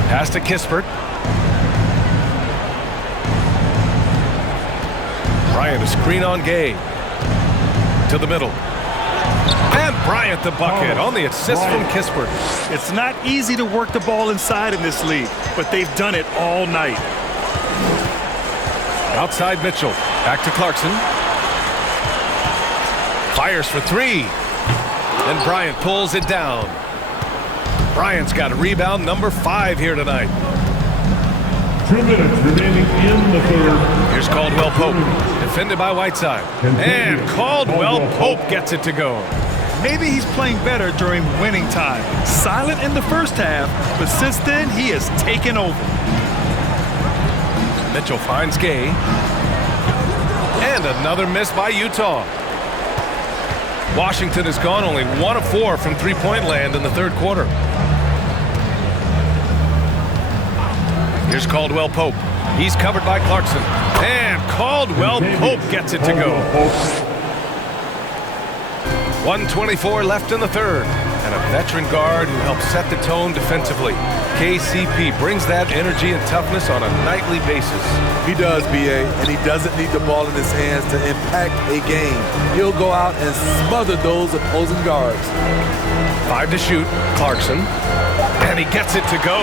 Pass to Kispert. Bryant a screen on Gay. To the middle. And Bryant the bucket on the assist from Kispert. It's not easy to work the ball inside in this league, but they've done it all night. Outside Mitchell. Back to Clarkson. Fires for three. And Bryant pulls it down. Bryant's got a rebound number 5 here tonight. 2 minutes remaining in the third. Here's Caldwell Pope, defended by Whiteside. And Caldwell Pope gets it to go. Maybe he's playing better during winning time. Silent in the first half, but since then, he has taken over. Mitchell finds Gay. And another miss by Utah. Washington has gone only 1 of 4 from three-point land in the third quarter. Here's Caldwell Pope. He's covered by Clarkson. And Caldwell Pope gets it to go. 1:24 left in the third. And a veteran guard who helps set the tone defensively. KCP brings that energy and toughness on a nightly basis. He does, BA, and he doesn't need the ball in his hands to impact a game. He'll go out and smother those opposing guards. 5 to shoot. Clarkson. And he gets it to go.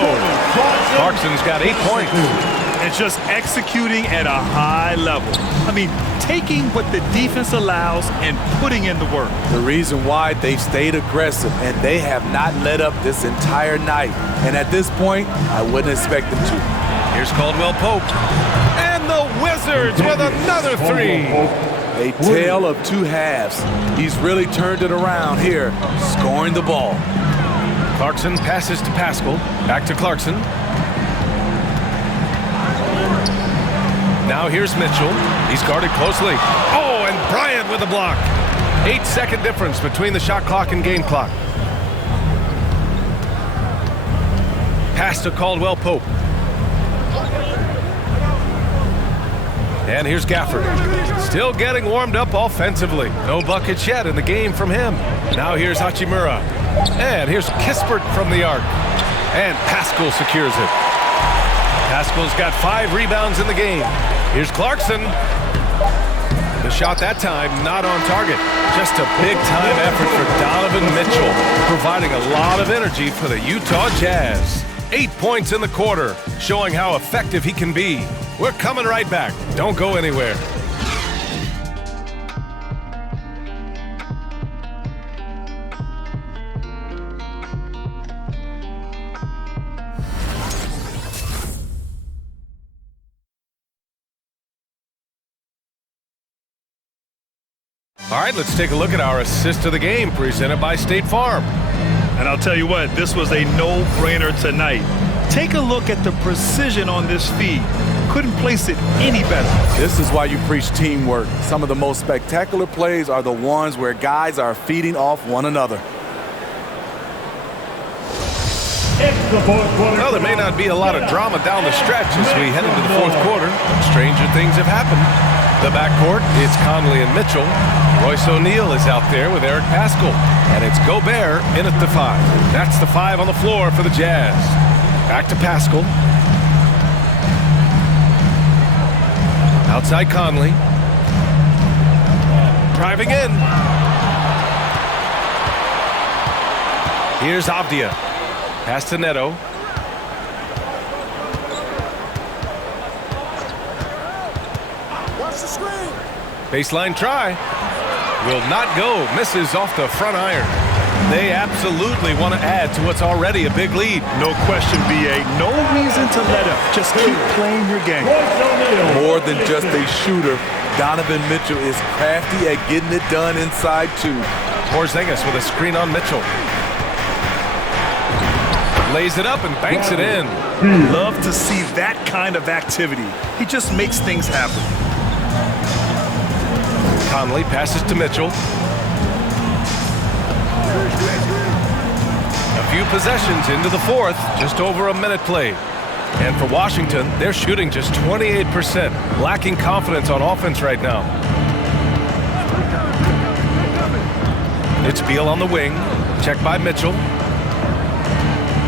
Clarkson's got 8 points. And just executing at a high level. I mean, taking what the defense allows and putting in the work. The reason why they've stayed aggressive and they have not let up this entire night. And at this point, I wouldn't expect them to. Here's Caldwell Pope. And the Wizards with another 3. A tale of 2 halves. He's really turned it around here, scoring the ball. Clarkson passes to Pascal. Back to Clarkson. Now here's Mitchell. He's guarded closely. Oh, and Bryant with a block. 8-second difference between the shot clock and game clock. Pass to Caldwell Pope. And here's Gafford. Still getting warmed up offensively. No buckets yet in the game from him. Now here's Hachimura. And here's Kispert from the arc. And Pascal secures it. Pascal's got 5 rebounds in the game. Here's Clarkson. The shot that time not on target. Just a big-time effort for Donovan Mitchell, providing a lot of energy for the Utah Jazz. 8 points in the quarter, showing how effective he can be. We're coming right back. Don't go anywhere. All right, let's take a look at our assist of the game presented by State Farm. And I'll tell you what, this was a no-brainer tonight. Take a look at the precision on this feed. Couldn't place it any better. This is why you preach teamwork. Some of the most spectacular plays are the ones where guys are feeding off one another. Well, there may not be a lot of drama down the stretch as we head into the fourth quarter. Stranger things have happened. The backcourt, it's Conley and Mitchell. Royce O'Neal is out there with Eric Pascal. And it's Gobert in at the 5. That's the 5 on the floor for the Jazz. Back to Pascal. Outside Conley. Driving in. Here's Avdia. Pass to Neto. Watch the screen. Baseline try. Will not go. Misses off the front iron. They absolutely want to add to what's already a big lead. No question, BA. No reason to let up. Just keep playing your game. More than just a shooter, Donovan Mitchell is crafty at getting it done inside too. Porzingis with a screen on Mitchell. Lays it up and banks it in. Love to see that kind of activity. He just makes things happen. Conley passes to Mitchell. A few possessions into the fourth, just over a minute played. And for Washington, they're shooting just 28%, lacking confidence on offense right now. It's Beal on the wing, checked by Mitchell.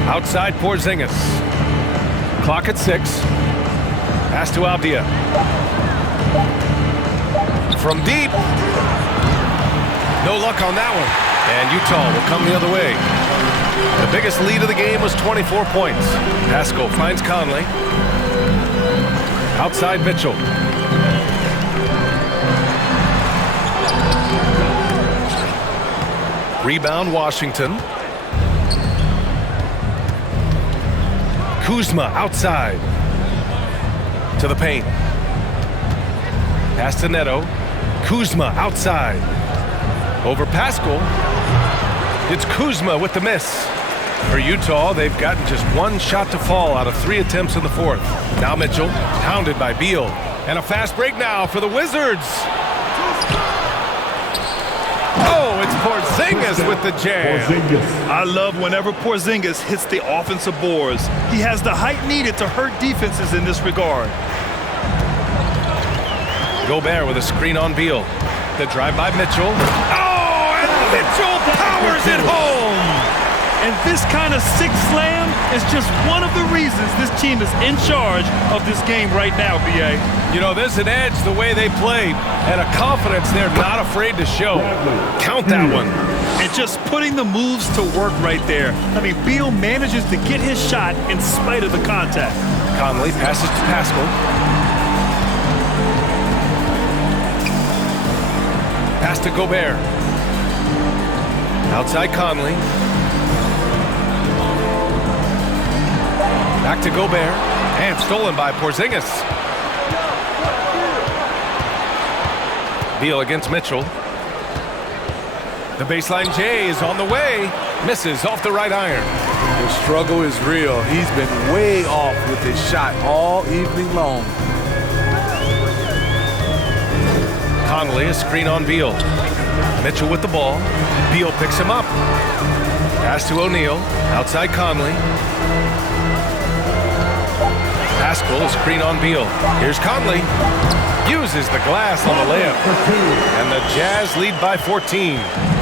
Outside Porzingis. Clock at 6. Pass to Avdia. From deep. No luck on that one. And Utah will come the other way. The biggest lead of the game was 24 points. Pascal finds Conley. Outside Mitchell. Rebound Washington. Kuzma outside. To the paint. Pass to Neto. Kuzma outside. Over Pascal. It's Kuzma with the miss. For Utah, they've gotten just one shot to fall out of 3 attempts in the fourth. Now Mitchell, pounded by Beal. And a fast break now for the Wizards. Oh, it's Porzingis with the jam. I love whenever Porzingis hits the offensive boards. He has the height needed to hurt defenses in this regard. Gobert with a screen on Beal. The drive by Mitchell. Oh, and Mitchell powers it home. And this kind of sick slam is just one of the reasons this team is in charge of this game right now, BA. You know, there's an edge the way they play and a confidence they're not afraid to show. Count that one. And just putting the moves to work right there. I mean, Beal manages to get his shot in spite of the contact. Conley passes to Pascal. Pass to Gobert. Outside Conley. Back to Gobert. And stolen by Porzingis. Beal against Mitchell. The baseline J is on the way. Misses off the right iron. The struggle is real. He's been way off with his shot all evening long. Conley, a screen on Beal. Mitchell with the ball. Beal picks him up. Pass to O'Neal. Outside Conley. Pascal, a screen on Beal. Here's Conley. Uses the glass on the layup. And the Jazz lead by 14.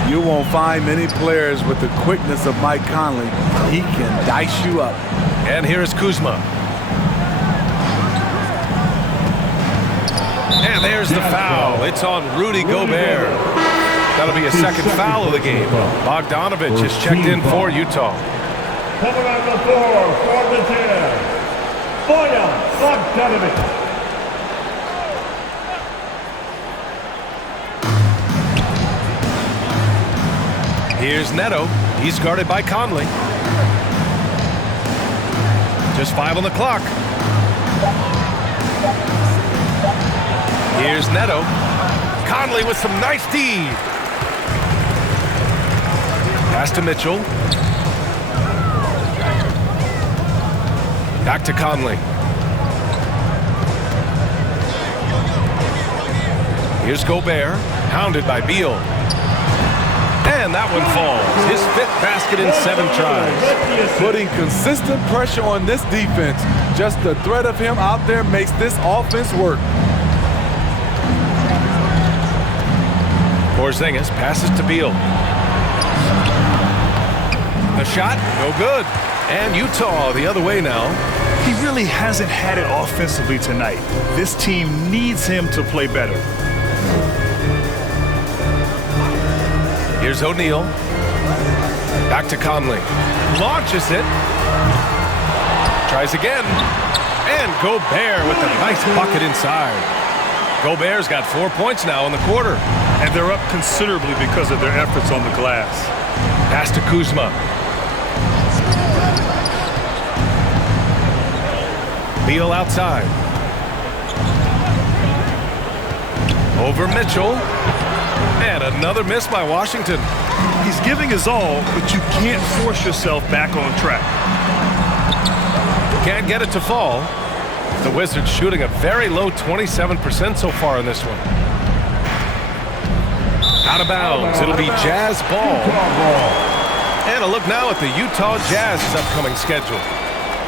You won't find many players with the quickness of Mike Conley. He can dice you up. And here is Kuzma. And there's the foul. It's on Rudy Gobert. That'll be a second foul of the game. Bogdanovich has checked in for Utah. Coming on the floor for the Jazz, Bojan Bogdanović. Here's Neto. He's guarded by Conley. Just 5 on the clock. Here's Neto. Conley with some nice D. Pass to Mitchell. Back to Conley. Here's Gobert, hounded by Beal. And that one falls. His 5th basket in 7 tries. Putting consistent pressure on this defense. Just the threat of him out there makes this offense work. Porzingis passes to Beal. The shot, no good. And Utah the other way now. He really hasn't had it offensively tonight. This team needs him to play better. Here's O'Neal. Back to Conley. Launches it. Tries again. And Gobert with a nice bucket inside. Gobert's got 4 points now in the quarter. And they're up considerably because of their efforts on the glass. Pass to Kuzma. Beal outside. Over Mitchell. And another miss by Washington. He's giving his all, but you can't force yourself back on track. Can't get it to fall. The Wizards shooting a very low 27% so far in this one. Out of bounds. It'll be Jazz ball. And a look now at the Utah Jazz's upcoming schedule.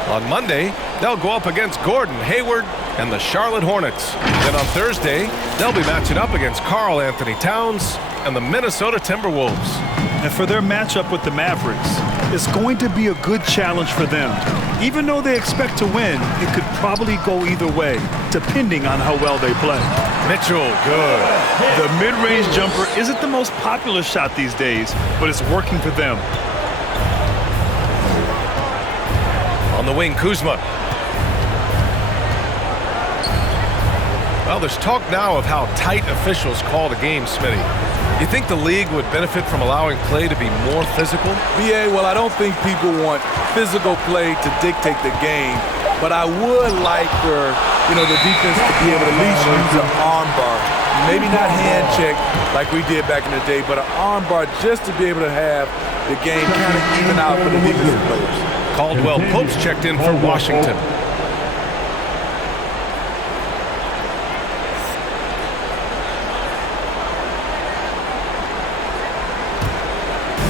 On Monday, they'll go up against Gordon Hayward and the Charlotte Hornets. Then on Thursday, they'll be matching up against Karl Anthony Towns and the Minnesota Timberwolves. And for their matchup with the Mavericks, it's going to be a good challenge for them. Even though they expect to win, it could probably go either way, depending on how well they play. Mitchell, good. The mid-range jumper isn't the most popular shot these days, but it's working for them. On the wing, Kuzma. Well, there's talk now of how tight officials call the game, Smitty. You think the league would benefit from allowing play to be more physical? BA, well, I don't think people want physical play to dictate the game, but I would like for, the defense to be able to at least use an arm bar. Maybe not hand check like we did back in the day, but an arm bar just to be able to have the game kind of even out for the defensive players. Caldwell Pope's checked in for Washington.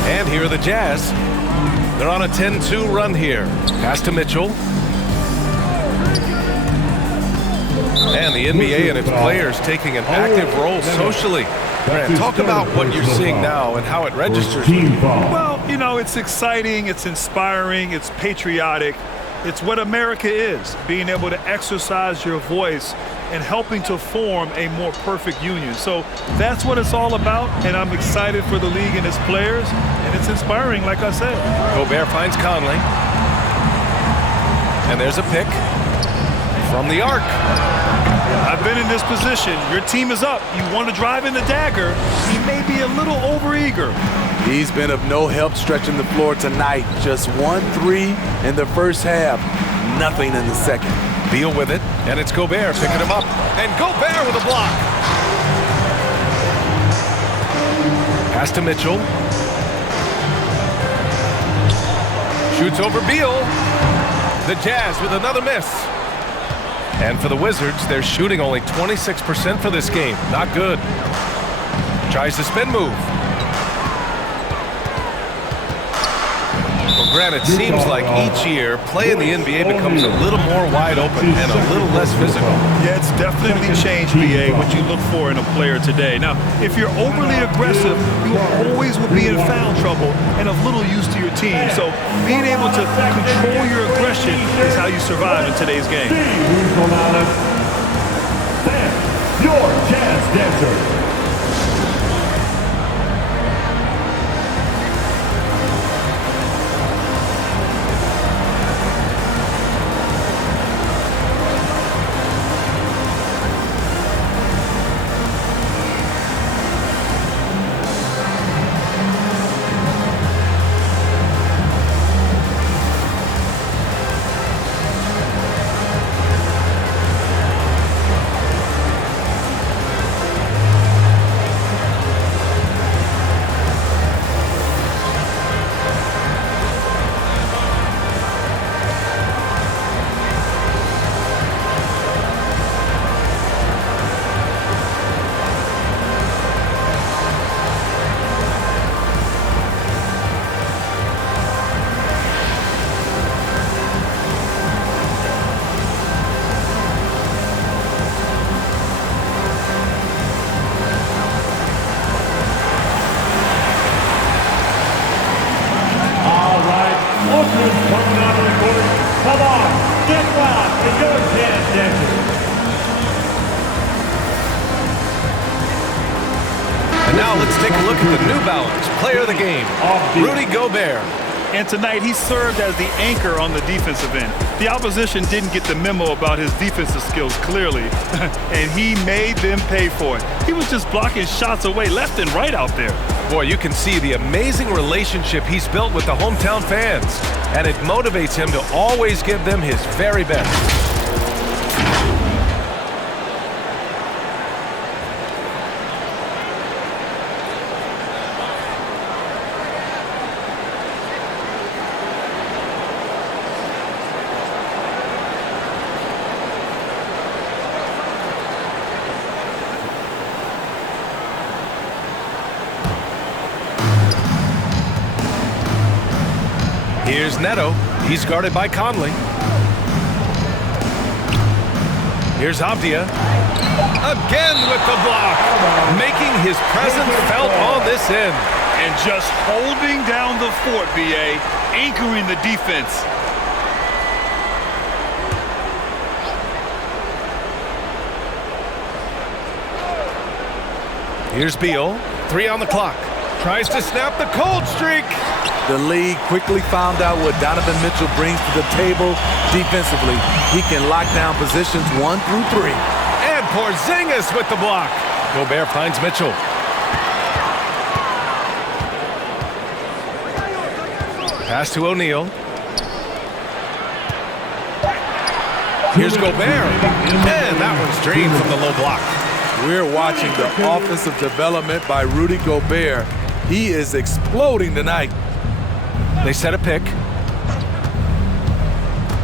And here are the Jazz. They're on a 10-2 run here. Pass to Mitchell. And the NBA and its players taking an active role socially. Grant, talk about what you're seeing now and how it registers. Well, it's exciting, it's inspiring, it's patriotic. It's what America is, being able to exercise your voice and helping to form a more perfect union. So that's what it's all about, and I'm excited for the league and its players, and it's inspiring, like I said. Gobert finds Conley. And there's a pick from the arc. I've been in this position. Your team is up. You want to drive in the dagger. He may be a little overeager. He's been of no help stretching the floor tonight. Just 1-3 in the first half. Nothing in the second. Beal with it, and it's Gobert picking him up. And Gobert with a block. Pass to Mitchell. Shoots over Beal. The Jazz with another miss. And for the Wizards, they're shooting only 26% for this game. Not good. Tries the spin move. Well, Grant, it seems like each year, play in the NBA becomes a little more wide open and a little less physical. Yeah, it's definitely changed, BA, what you look for in a player today. Now, if you're overly aggressive, you always will be in foul trouble and of little use to your team. So being able to control your aggression is how you survive in today's game. your Jazz Dancer. Coming out of the court. Come on, get loud for your Jazz Dancer. And now let's take a look at the New Balance player of the game, Rudy Gobert. And tonight, he served as the anchor on the defensive end. The opposition didn't get the memo about his defensive skills clearly, and he made them pay for it. He was just blocking shots away left and right out there. Boy, you can see the amazing relationship he's built with the hometown fans, and it motivates him to always give them his very best. Here's Neto. He's guarded by Conley. Here's Avdia. Again with the block. Making his presence felt on this end. And just holding down the fort, BA. Anchoring the defense. Here's Beal. 3 on the clock. Tries to snap the cold streak. The league quickly found out what Donovan Mitchell brings to the table defensively. He can lock down positions 1 through 3. And Porzingis with the block. Gobert finds Mitchell. Pass to O'Neal. Here's Gobert. And that one's drained from the low block. We're watching the offensive development by Rudy Gobert. He is exploding tonight. They set a pick.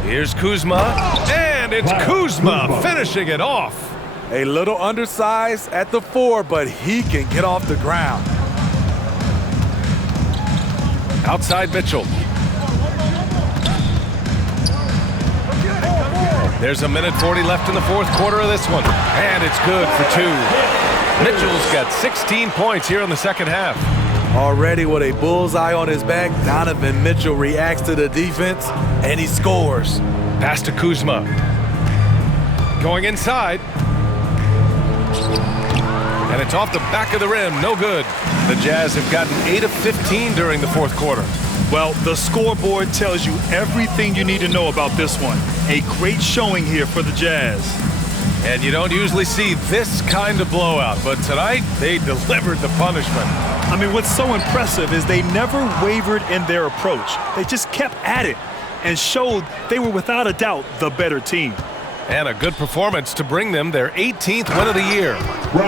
Here's Kuzma, and it's Kuzma finishing it off. A little undersized at the 4, but he can get off the ground. Outside Mitchell. There's a minute 40 left in the fourth quarter of this one, and it's good for 2. Mitchell's got 16 points here in the second half. Already with a bullseye on his back, Donovan Mitchell reacts to the defense, and he scores. Pass to Kuzma. Going inside. And it's off the back of the rim, no good. The Jazz have gotten 8 of 15 during the fourth quarter. Well, the scoreboard tells you everything you need to know about this one. A great showing here for the Jazz. And you don't usually see this kind of blowout, but tonight they delivered the punishment. I mean, what's so impressive is they never wavered in their approach. They just kept at it and showed they were without a doubt the better team. And a good performance to bring them their 18th win of the year.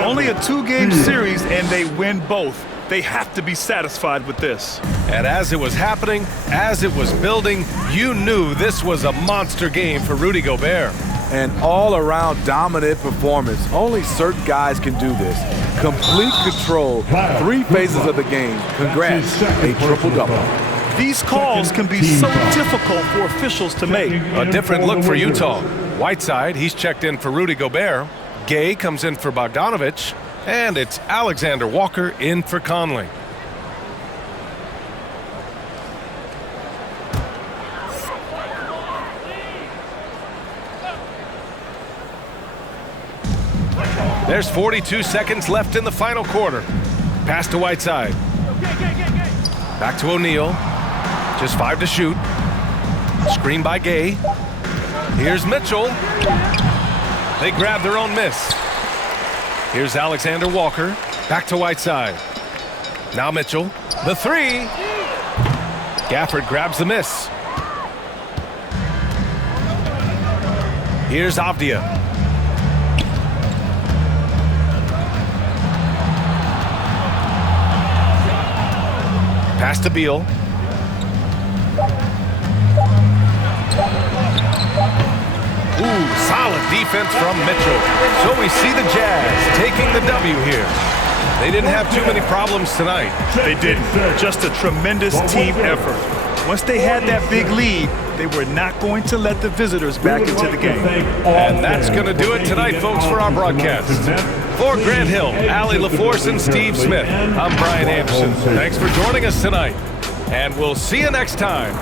Only a 2-game series, and they win both. They have to be satisfied with this. And as it was happening, as it was building, you knew this was a monster game for Rudy Gobert. An all-around dominant performance. Only certain guys can do this. Complete control, 3 phases of the game. Congrats, a triple-double. These calls can be so difficult for officials to make. A different look for Utah. Whiteside, he's checked in for Rudy Gobert. Gay comes in for Bogdanovich. And it's Alexander Walker in for Conley. There's 42 seconds left in the final quarter. Pass to Whiteside. Back to O'Neal. Just 5 to shoot. Screen by Gay. Here's Mitchell. They grab their own miss. Here's Alexander Walker. Back to Whiteside. Now Mitchell. The 3. Gafford grabs the miss. Here's Avdia. Pass to Beal. Ooh, solid defense from Mitchell. So we see the Jazz taking the W here. They didn't have too many problems tonight. They didn't. Just a tremendous team effort. Once they had that big lead, they were not going to let the visitors back into the game. And that's going to do it tonight, folks, for our broadcast. For Grant Hill, Allie LaForce, and Steve Smith, I'm Brian Anderson. Thanks for joining us tonight, and we'll see you next time.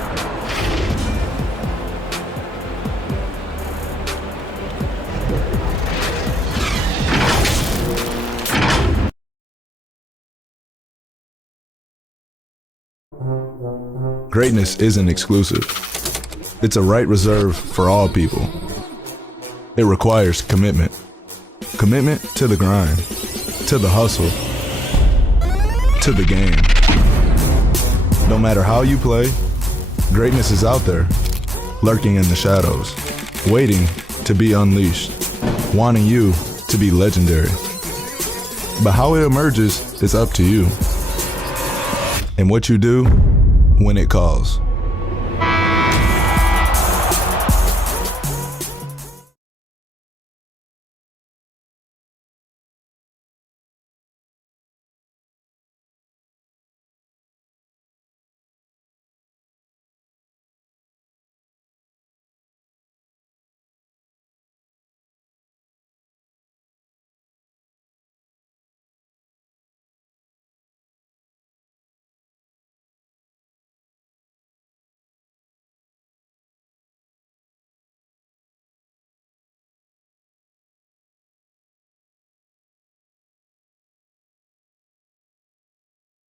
Greatness isn't exclusive. It's a right reserved for all people. It requires commitment. Commitment to the grind, to the hustle, to the game. No matter how you play, greatness is out there, lurking in the shadows, waiting to be unleashed, wanting you to be legendary. But how it emerges is up to you. And what you do when it calls.